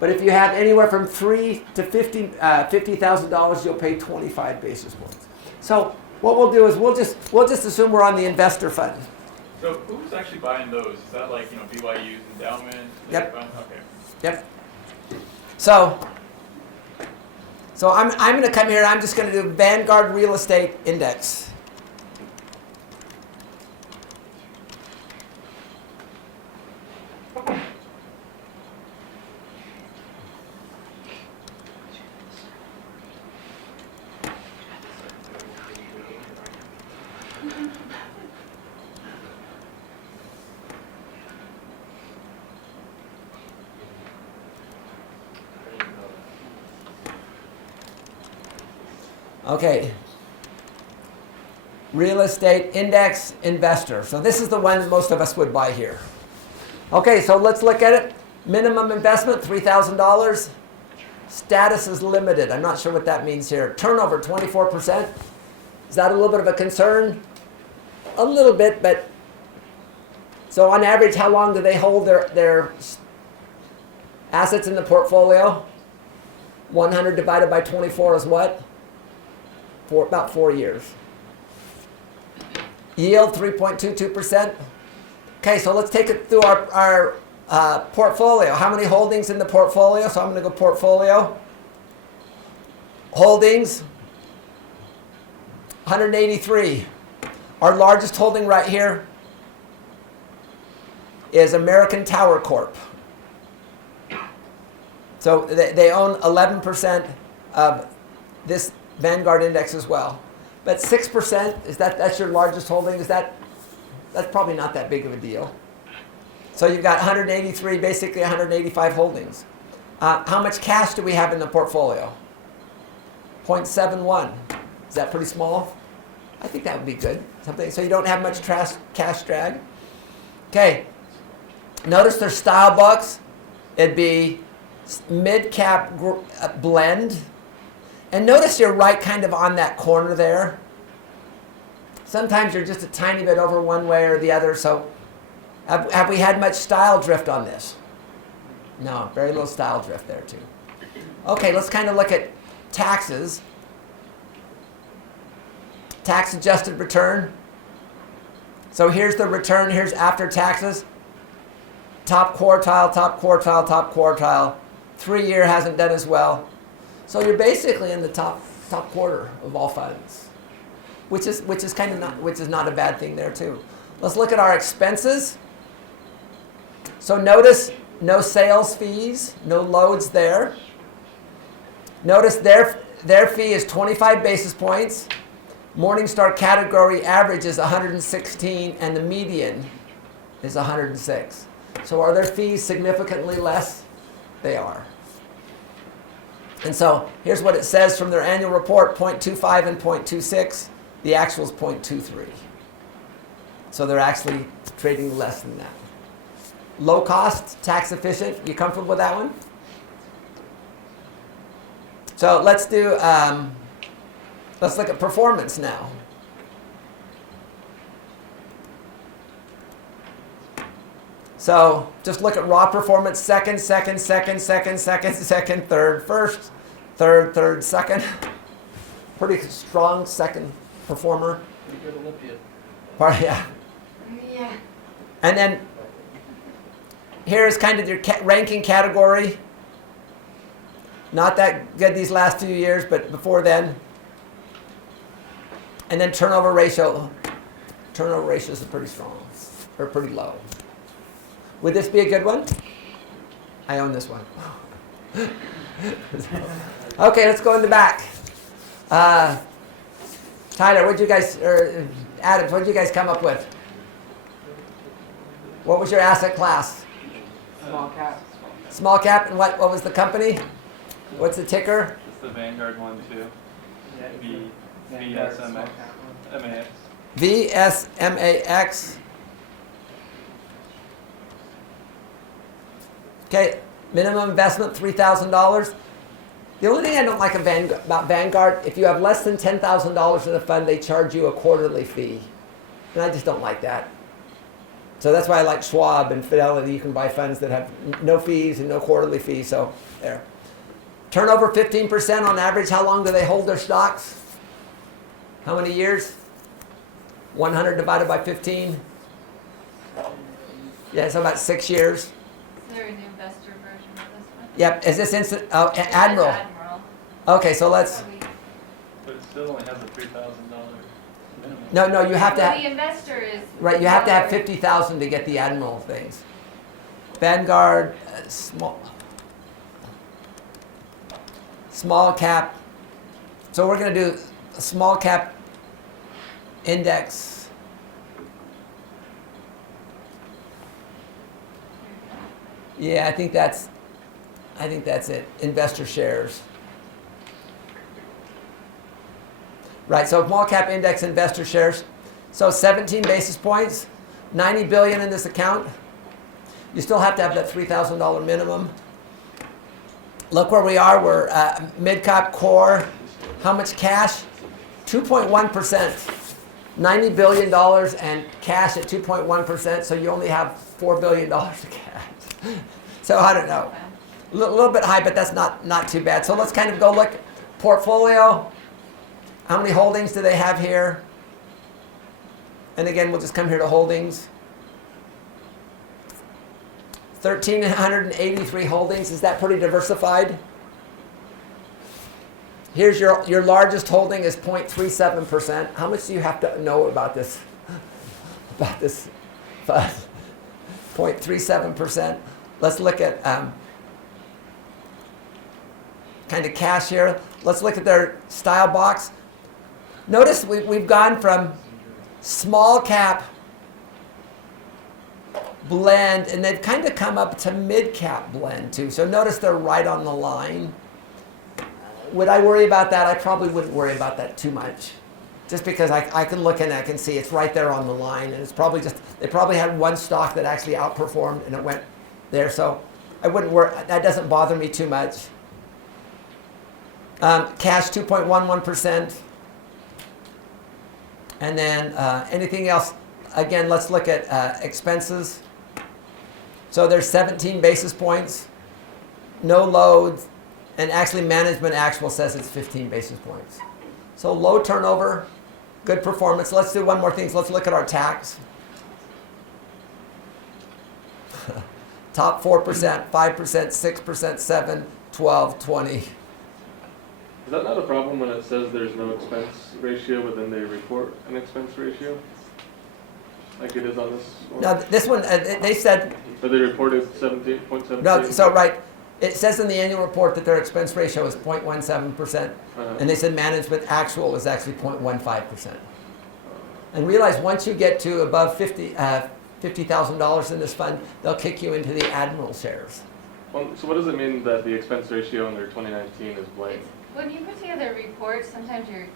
But if you have anywhere from $3 to $50,000, you'll pay 25 basis points. So what we'll do is we'll just assume we're on the investor fund. So who's actually buying those? Is that like BYU's endowment? Yep. Fund? Okay. Yep. So I'm going to come here and I'm just going to do Vanguard Real Estate Index. Okay, Real Estate Index Investor. So this is the one that most of us would buy here. Okay, so let's look at it. Minimum investment, $3,000. Status is limited. I'm not sure what that means here. Turnover, 24%. Is that a little bit of a concern? A little bit, but so on average, how long do they hold their assets in the portfolio? 100 divided by 24 is what? About 4 years. Yield, 3.22%. Okay, so let's take it through our portfolio. How many holdings in the portfolio? So I'm going to go portfolio. holdings, 183. Our largest holding right here is American Tower Corp. So they own 11% of this Vanguard index as well. But 6%, that's your largest holding? That's probably not that big of a deal. So you've got 183, basically 185 holdings. How much cash do we have in the portfolio? 0.71. Is that pretty small? I think that would be good. Something so you don't have much cash drag. Okay. Notice their style bucks. It'd be mid-cap blend. And notice you're right kind of on that corner there. Sometimes you're just a tiny bit over one way or the other. So have we had much style drift on this? No, very little style drift there too. Okay, let's kind of look at taxes. Tax adjusted return. So here's the return, here's after taxes. Top quartile, top quartile, top quartile. 3-year hasn't done as well. So you're basically in the top quarter of all funds, which is not a bad thing there too. Let's look at our expenses. So notice no sales fees, no loads there. Notice their fee is 25 basis points. Morningstar category average is 116 and the median is 106. So are their fees significantly less? They are. And so here's what it says from their annual report, 0.25 and 0.26. The actual is 0.23. So they're actually trading less than that. Low cost, tax efficient. You comfortable with that one? So let's look at performance now. So just look at raw performance, second, third, first, third, second. Pretty strong second performer. Pretty good Olympian. Yeah. Yeah. And then here's kind of your ranking category. Not that good these last few years, but before then. And then turnover ratio. Turnover ratios are pretty strong, or pretty low. Would this be a good one? I own this one. Okay, let's go in the back. Tyler, Adams, what did you guys come up with? What was your asset class? Small cap. Small cap, and what was the company? What's the ticker? It's the Vanguard one too. Vanguard, small VSMX. cap one. MAX. VSMAX. Okay, minimum investment $3,000. The only thing I don't like about Vanguard, if you have less than $10,000 in a fund, they charge you a quarterly fee. And I just don't like that. So that's why I like Schwab and Fidelity. You can buy funds that have no fees and no quarterly fees. So there. Turnover 15% on average. How long do they hold their stocks? How many years? 100 divided by 15. Yeah, it's about 6 years. Is there an investor version of this one? Yep. Is this instant? Oh, It says Admiral. Admiral. Okay, so let's. But it still only has a $3,000 minimum. No, you have to Well, have. the investor is. Right, you have to have lower. 50,000 to get the Admiral things. Vanguard, small cap. So we're going to do a small cap index. Yeah, I think that's it. Investor shares. Right, so small cap index investor shares. So 17 basis points, 90 billion in this account. You still have to have that $3,000 minimum. Look where we are. We're mid-cap core. How much cash? 2.1%. $90 billion and cash at 2.1%, so you only have $4 billion of cash. So I don't know. A little bit high, but that's not too bad. So let's kind of go look. Portfolio. How many holdings do they have here? And again, we'll just come here to holdings. 1,383 holdings. Is that pretty diversified? Here's your largest holding is 0.37%. How much do you have to know about this? About this fund? 0.37%. Let's look at kind of cash here. Let's look at their style box. Notice we've gone from small cap blend, and they've kind of come up to mid cap blend too. So notice they're right on the line. Would I worry about that? I probably wouldn't worry about that too much. Just because I can look and I can see it's right there on the line, and it's probably just, they probably had one stock that actually outperformed and it went there. So I wouldn't worry, that doesn't bother me too much. Cash 2.11%. And then anything else? Again, let's look at expenses. So there's 17 basis points, no loads, and actually management actual says it's 15 basis points. So low turnover, good performance. Let's do one more thing. So let's look at our tax. Top 4%, 5%, 6%, 7, 12, 20. Is that not a problem when it says there's no expense ratio, but then they report an expense ratio? Like it is on this one? No, this one, they said... But they reported 17.17? No, so right. It says in the annual report that their expense ratio is 0.17%, and they said management actual is actually 0.15%. And realize once you get to above $50,000 in this fund, they'll kick you into the Admiral shares. Well, so what does it mean that the expense ratio in their 2019 is blank? When you put together reports, sometimes you're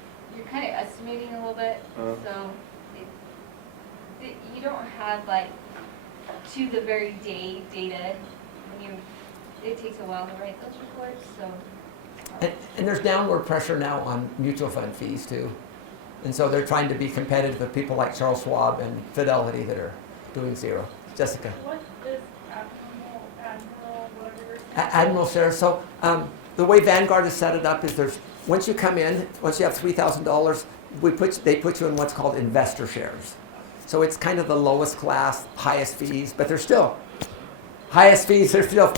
kind of estimating a little bit, so you don't have like to the very day data. It takes a while to write those reports, so. And there's downward pressure now on mutual fund fees too. And so they're trying to be competitive with people like Charles Schwab and Fidelity that are doing zero. Jessica. What is Admiral, whatever? Admiral shares. So the way Vanguard has set it up is once you come in, once you have $3,000, they put you in what's called investor shares. So it's kind of the lowest class, highest fees, but they're still highest fees. They're still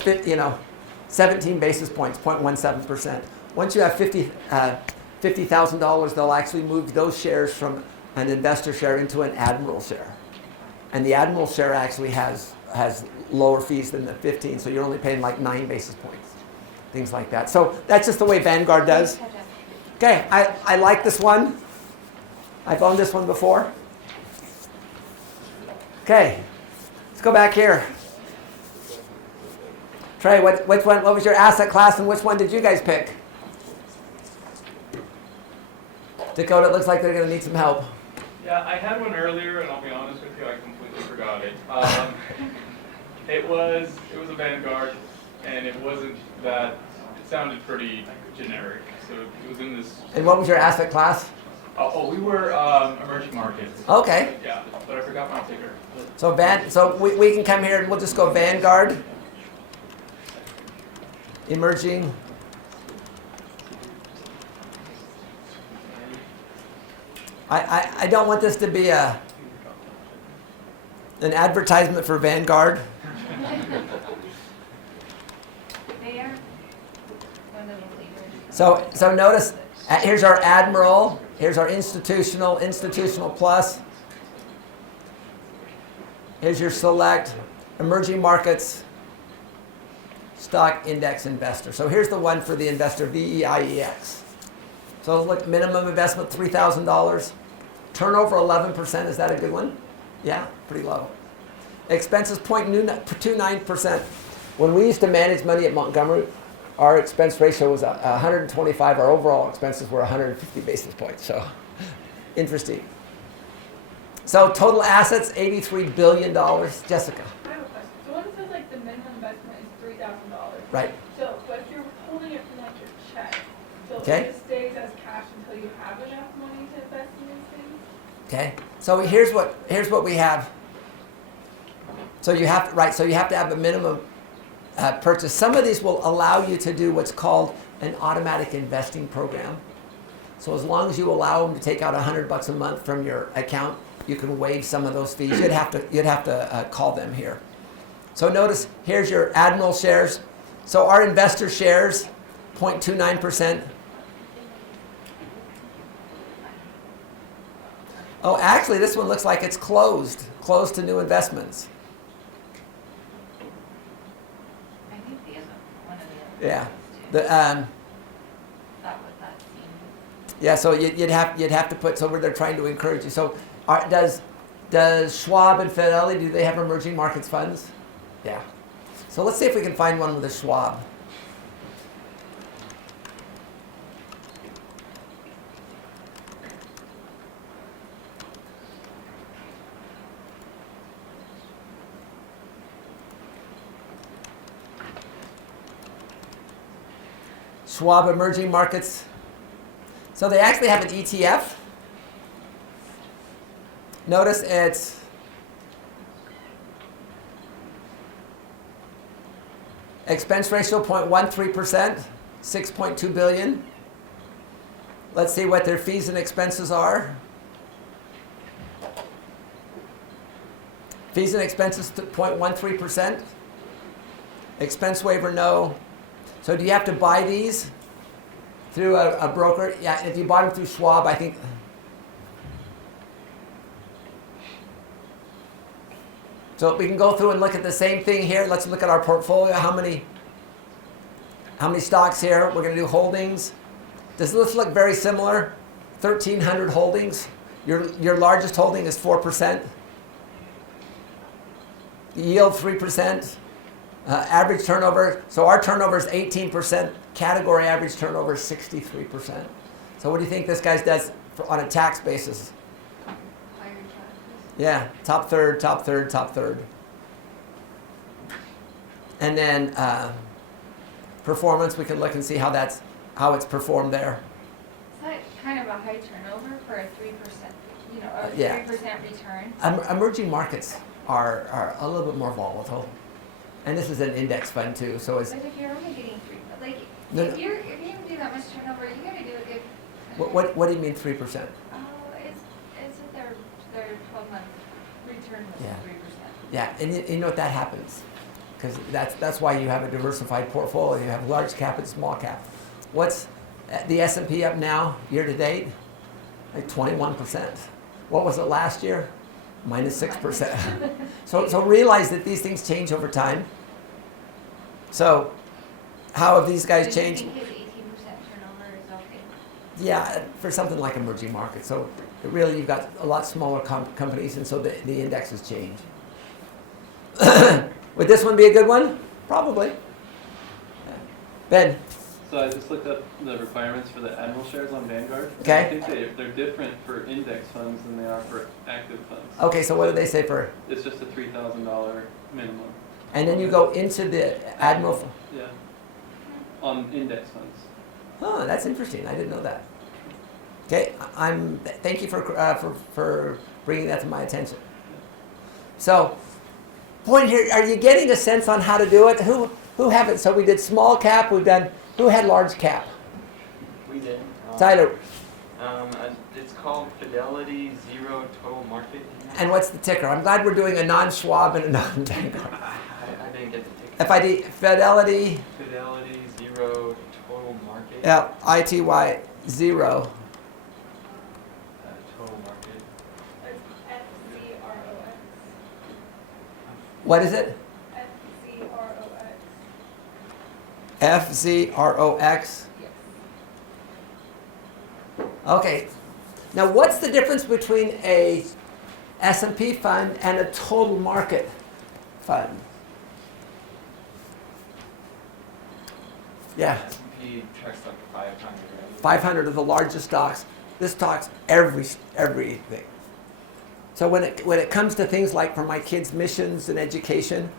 17 basis points, 0.17%. Once you have $50,000, they'll actually move those shares from an investor share into an Admiral share, and the Admiral share actually has lower fees than the 15, so you're only paying like 9 basis points, things like that. So that's just the way Vanguard does. Okay, I like this one. I've owned this one before. Okay, let's go back here. Trey, what was your asset class and which one did you guys pick? Dakota, it looks like they're going to need some help. Yeah, I had one earlier, and I'll be honest with you, I completely forgot it. It was a Vanguard, and it wasn't that, it sounded pretty generic. So it was in this. And what was your asset class? We were emerging markets. Okay. Yeah, but I forgot my ticker. So we can come here and we'll just go Vanguard. Emerging. I don't want this to be an advertisement for Vanguard. They are one of the leaders. So notice, here's our Admiral, here's our institutional plus. Here's your select, emerging markets, stock index investor. So here's the one for the investor, VEIEX. So look, minimum investment $3,000. Turnover 11%, is that a good one? Yeah, pretty low. Expenses 0.29%. When we used to manage money at Montgomery, our expense ratio was 125. Our overall expenses were 150 basis points. So interesting. So total assets, $83 billion. Jessica. I have a question. So when it says like the minimum investment is $3,000. Right. So, but if you're holding it from like your check, so Okay. it stays as cash until you have enough money to invest in these things? Okay. So here's what we have. So you have to have a minimum purchase. Some of these will allow you to do what's called an automatic investing program. So as long as you allow them to take out $100 a month from your account, you can waive some of those fees. You'd have to call them here. So notice here's your Admiral shares. So our investor shares, 0.29%. Oh, actually, this one looks like it's closed to new investments. I think the other, one of the other. Yeah. ones, too. The That was that scene. yeah. So you'd have to put, so where they're trying to encourage you. So does Schwab and Fidelity, do they have emerging markets funds? Yeah. So let's see if we can find one with a Schwab. Schwab Emerging Markets. So they actually have an ETF. Notice it's expense ratio 0.13%, 6.2 billion. Let's see what their fees and expenses are. Fees and expenses 0.13%. Expense waiver, no. So do you have to buy these through a broker? Yeah, if you bought them through Schwab, I think. So we can go through and look at the same thing here. Let's look at our portfolio. How many stocks here? We're going to do holdings. Does this look very similar? 1,300 holdings. Your largest holding is 4%. Yield 3%. Average turnover, so our turnover is 18%. Category average turnover is 63%. So what do you think this guy does on a tax basis? Higher taxes. Yeah, top third, top third, top third. And then performance, we can look and see how it's performed there. Is that kind of a high turnover for a 3%, a Yeah. 3% return? Emerging markets are a little bit more volatile. And this is an index fund too, so it's. But if you're only getting 3, like, No, if no. you're do that much turnover, you gotta do a good. What do you mean 3%? Oh, it's that their 12-month return was Yeah. 3%. Yeah, and you know what, that happens. Because that's why you have a diversified portfolio. You have large cap and small cap. What's the S&P up now, year to date? Like 21%. What was it last year? Minus 6%. So realize that these things change over time. So how have these guys So you changed? think his 18% turnover is okay? Yeah, for something like emerging markets. So really you've got a lot smaller companies, and so the indexes change. Would this one be a good one? Probably. Yeah. Ben? So I just looked up the requirements for the Admiral shares on Vanguard. Okay. I think they're different for index funds than they are for active funds. Okay, so what do they say for? It's just a $3,000 minimum. And then you go into the Admiral. Yeah. On index funds. Oh, that's interesting. I didn't know that. Okay, thank you for bringing that to my attention. So, point here, are you getting a sense on how to do it? Who haven't? So we did small cap. Who had large cap? We did. Tyler. It's called Fidelity Zero Total Market. And what's the ticker? I'm glad we're doing a non-Schwab and a non-Vanguard. I didn't get the ticker. FID, Fidelity. Fidelity Zero Total Market. Yeah, ITY 0. Total Market. It's FZROX. What is it? FZROX. FZROX. Yes. Okay. Now, what's the difference between a S&P fund and a total market fund? Yeah. S&P tracks up to 500. Right? 500 of the largest stocks. This stocks everything. So when it comes to things like for my kids' missions and education,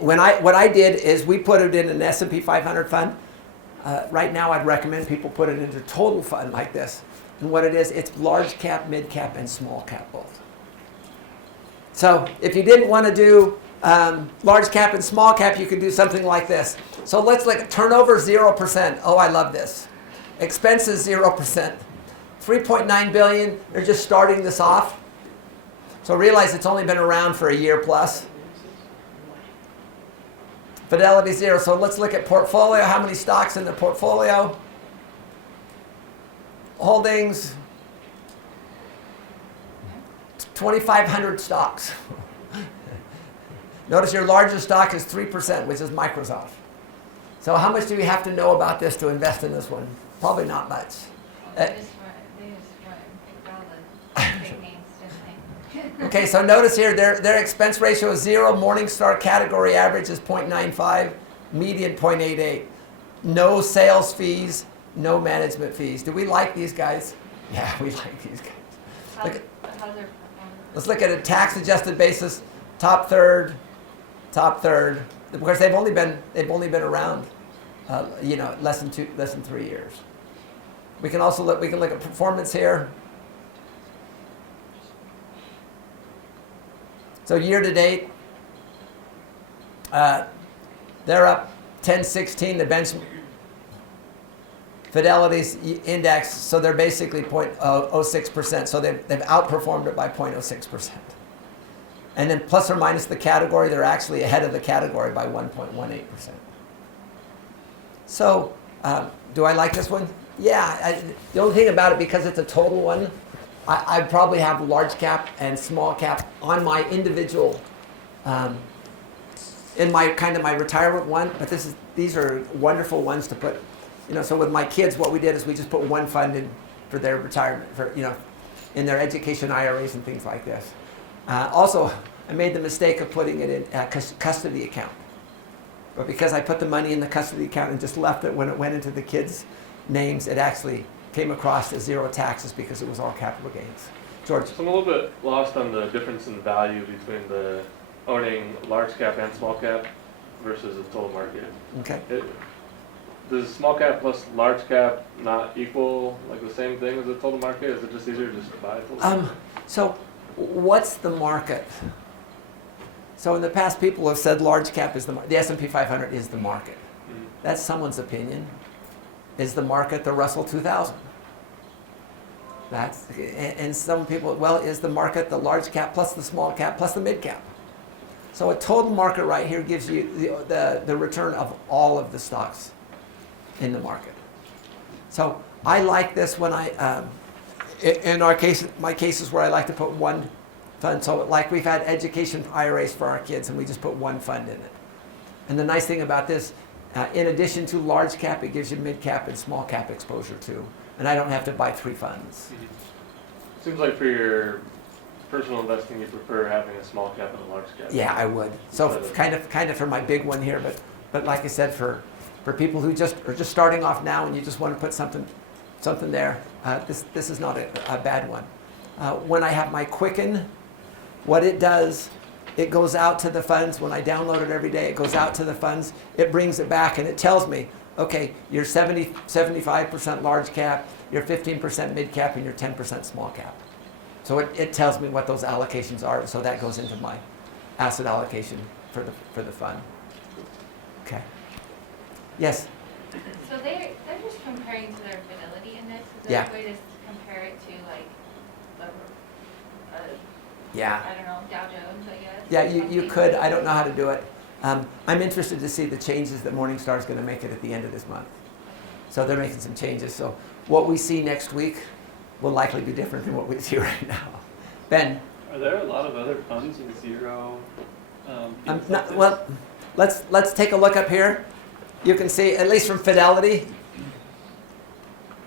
what I did is we put it in an S&P 500 fund. Right now, I'd recommend people put it into a total fund like this. And what it is, it's large cap, mid cap, and small cap both. So if you didn't want to do large cap and small cap, you could do something like this. So let's look at turnover 0%. Oh, I love this. Expenses 0%. 3.9 billion. They're just starting this off. So realize it's only been around for a year plus. Fidelity 0. So let's look at portfolio. How many stocks in the portfolio? Holdings. 2,500 stocks. Notice your largest stock is 3%, which is Microsoft. So how much do we have to know about this to invest in this one? Probably not much. They just went and picked all the big names, didn't they? Okay, so notice here, their expense ratio is 0. Morningstar category average is 0.95. Median 0.88. No sales fees, no management fees. Do we like these guys? Yeah, we like these guys. How's Look, their performance? let's look at a tax-adjusted basis. Top third. Of course, they've only been around, less than 3 years. We can also look at performance here. So year to date, they're up 10.16. The bench Fidelity's index, so they're basically 0.06%. So they've outperformed it by 0.06%. And then plus or minus the category, they're actually ahead of the category by 1.18%. So do I like this one? Yeah. The only thing about it, because it's a total one, I'd probably have large cap and small cap on my individual, in my retirement one. But these are wonderful ones to put. So with my kids, what we did is we just put one fund in for their retirement, in their education IRAs and things like this. Also, I made the mistake of putting it in a custody account. But because I put the money in the custody account and just left it when it went into the kids' names, it actually came across as 0 taxes because it was all capital gains. George? So I'm a little bit lost on the difference in value between the owning large cap and small cap versus the total market. Okay. Does small cap plus large cap not equal like the same thing as the total market? Is it just easier to just buy total? So what's the market? So in the past, people have said large cap is the S&P 500 is the market. Mm-hmm. That's someone's opinion. Is the market the Russell 2000? And some people, is the market the large cap plus the small cap plus the mid cap? So a total market right here gives you the return of all of the stocks in the market. So I like this when in our case, my cases where I like to put one fund. So like we've had education IRAs for our kids and we just put one fund in it. And the nice thing about this, in addition to large cap, it gives you mid cap and small cap exposure too. And I don't have to buy 3 funds. Seems like for your personal investing, you prefer having a small cap and a large cap. Yeah, I would. So kind of for my big one here, but like I said, for people who are just starting off now and you just want to put something there, this is not a bad one. When I have my Quicken, what it does, it goes out to the funds. When I download it every day, it goes out to the funds. It brings it back and it tells me, okay, you're 75% large cap, you're 15% mid cap, and you're 10% small cap. So it tells me what those allocations are. So that goes into my asset allocation for the fund. Okay. Yes. So they're just comparing to their Fidelity index. Is Yeah. there a way to compare it to like Yeah. I don't know, Dow Jones, I guess? Yeah, you could. I don't know how to do it. I'm interested to see the changes that Morningstar is going to make it at the end of this month. So they're making some changes. So what we see next week will likely be different than what we see right now. Ben? Are there a lot of other funds with 0? Let's take a look up here. You can see, at least from Fidelity,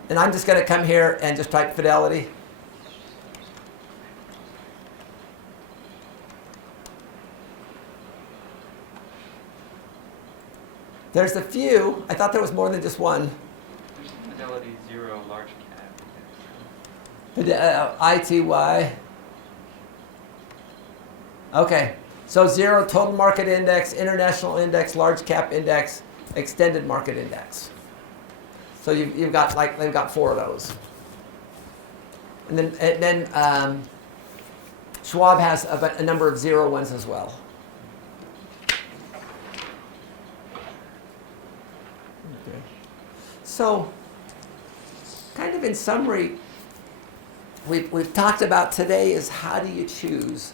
and I'm just going to come here and just type Fidelity. There's a few. I thought there was more than just one. There's Fidelity 0 large cap. ITY. Okay, so 0 total market index, international index, large cap index, extended market index. So you've got they've got 4 of those. And then Schwab has a number of 0 ones as well. Okay. So, kind of in summary, we've talked about today is how do you choose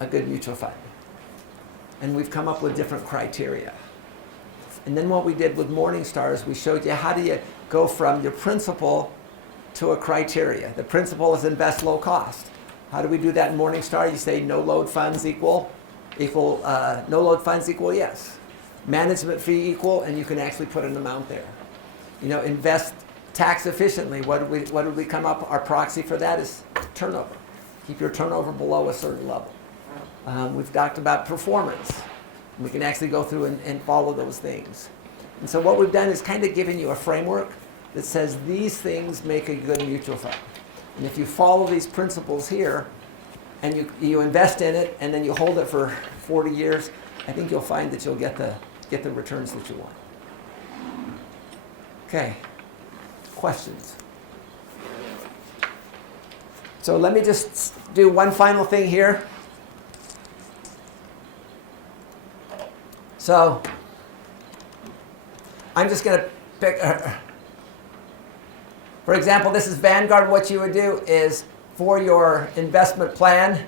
a good mutual fund? And we've come up with different criteria. And then what we did with Morningstar is we showed you how do you go from your principal to a criteria. The principal is invest low cost. How do we do that in Morningstar? You say no load funds equal no load funds equal yes. Management fee equal, and you can actually put an amount there. Invest tax efficiently. What did we come up? Our proxy for that is turnover. Keep your turnover below a certain level. We've talked about performance. We can actually go through and follow those things. And so what we've done is kind of given you a framework that says these things make a good mutual fund. And if you follow these principles here, and you invest in it, and then you hold it for 40 years, I think you'll find that you'll get the returns that you want. Okay, questions? So let me just do one final thing here. So I'm just going to pick, for example, this is Vanguard. What you would do is for your investment plan,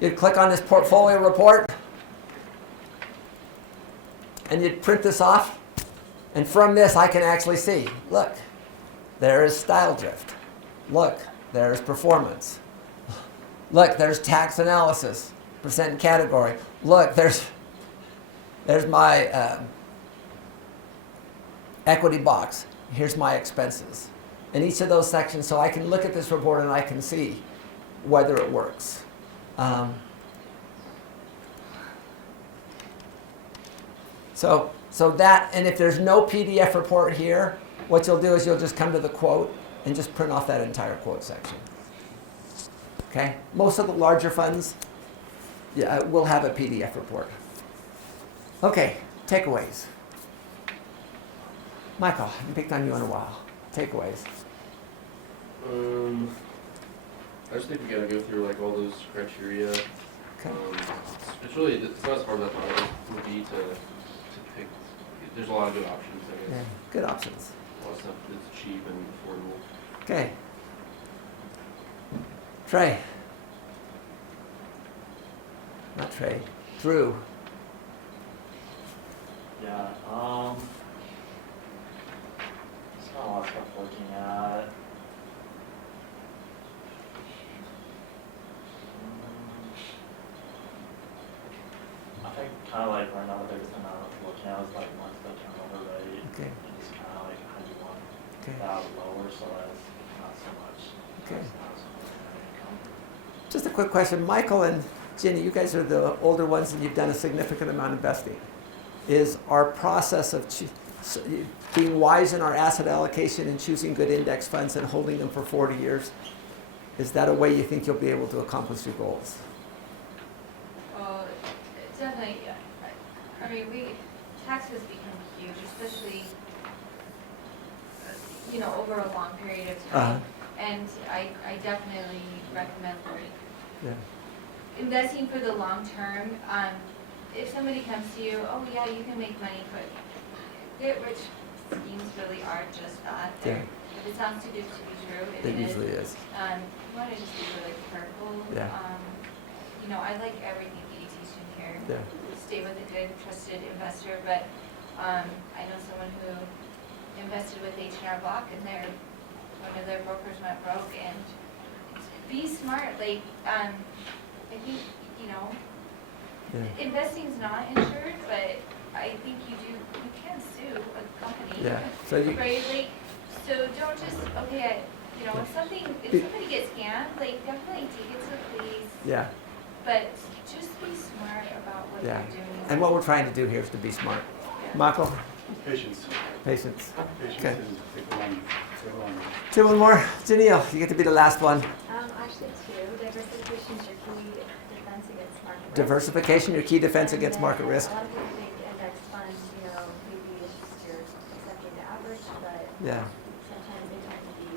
you'd click on this portfolio report and you'd print this off. And from this, I can actually see, look, there is style drift. Look, there's performance. Look, there's tax analysis, percent category. Look, there's my equity box. Here's my expenses. In each of those sections, so I can look at this report and I can see whether it works. So that, and if there's no PDF report here, what you'll do is you'll just come to the quote and just print off that entire quote section. Okay? Most of the larger funds will have a PDF report. Okay, takeaways. Michael, I haven't picked on you in a while. Takeaways. I just think we gotta go through like all those criteria. Okay. It's not as hard as I thought it would be to pick. There's a lot of good options, I guess. Yeah, good options. A lot of stuff that's cheap and affordable. Okay. Trey. Not Trey. Drew. Yeah, just got a lot of stuff looking at. I think kind of like right now the biggest thing I'm looking at is like monthly turnover rate. Okay. And just kind of like how do you want Okay. that lower so that's not so much. Okay. Not so much income. Just a quick question. Michael and Ginny, you guys are the older ones and you've done a significant amount of investing. Is our process of being wise in our asset allocation and choosing good index funds and holding them for 40 years, is that a way you think you'll be able to accomplish your goals? Well, definitely. I mean, taxes become huge, especially over a long period of time. And I definitely recommend investing for the long term. If somebody comes to you, oh yeah, you can make money quick. Get rich schemes really are just that. Yeah. If it sounds too good to be true, It usually is. You want to just be really careful. Yeah. I like everything that you teach in here. Yeah. Stay with a good, trusted investor. But I know someone who invested with H&R Block, and one of their brokers went broke. And be smart. Like I think investing's not insured, but I think you can sue a company. Yeah. So right? Like, so don't just if somebody gets scammed, like definitely take it to the police. Yeah. But just be smart about what Yeah. you're doing. And what we're trying to do here is to be smart. Michael? Patience. Patience. Patience Okay. and take a long. Two more. Janelle, you get to be the last one. Actually two. Diversification is your key defense against market risk. Diversification, your key defense against market risk. A lot of people think index funds, maybe it's just you're accepting the average, but Yeah. sometimes they tend to be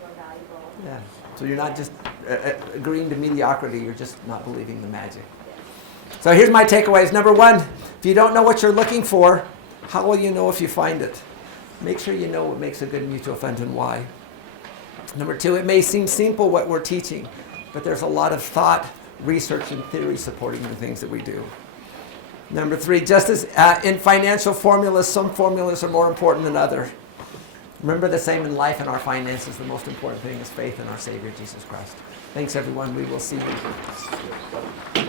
more valuable. Yeah. So you're not just agreeing to mediocrity, you're just not believing the magic. So here's my takeaways. Number one, if you don't know what you're looking for, how will you know if you find it? Make sure you know what makes a good mutual fund and why. Number two, it may seem simple what we're teaching, but there's a lot of thought, research, and theory supporting the things that we do. Number three, just as in financial formulas, some formulas are more important than others. Remember, the same in life and our finances. The most important thing is faith in our Savior, Jesus Christ. Thanks, everyone. We will see you.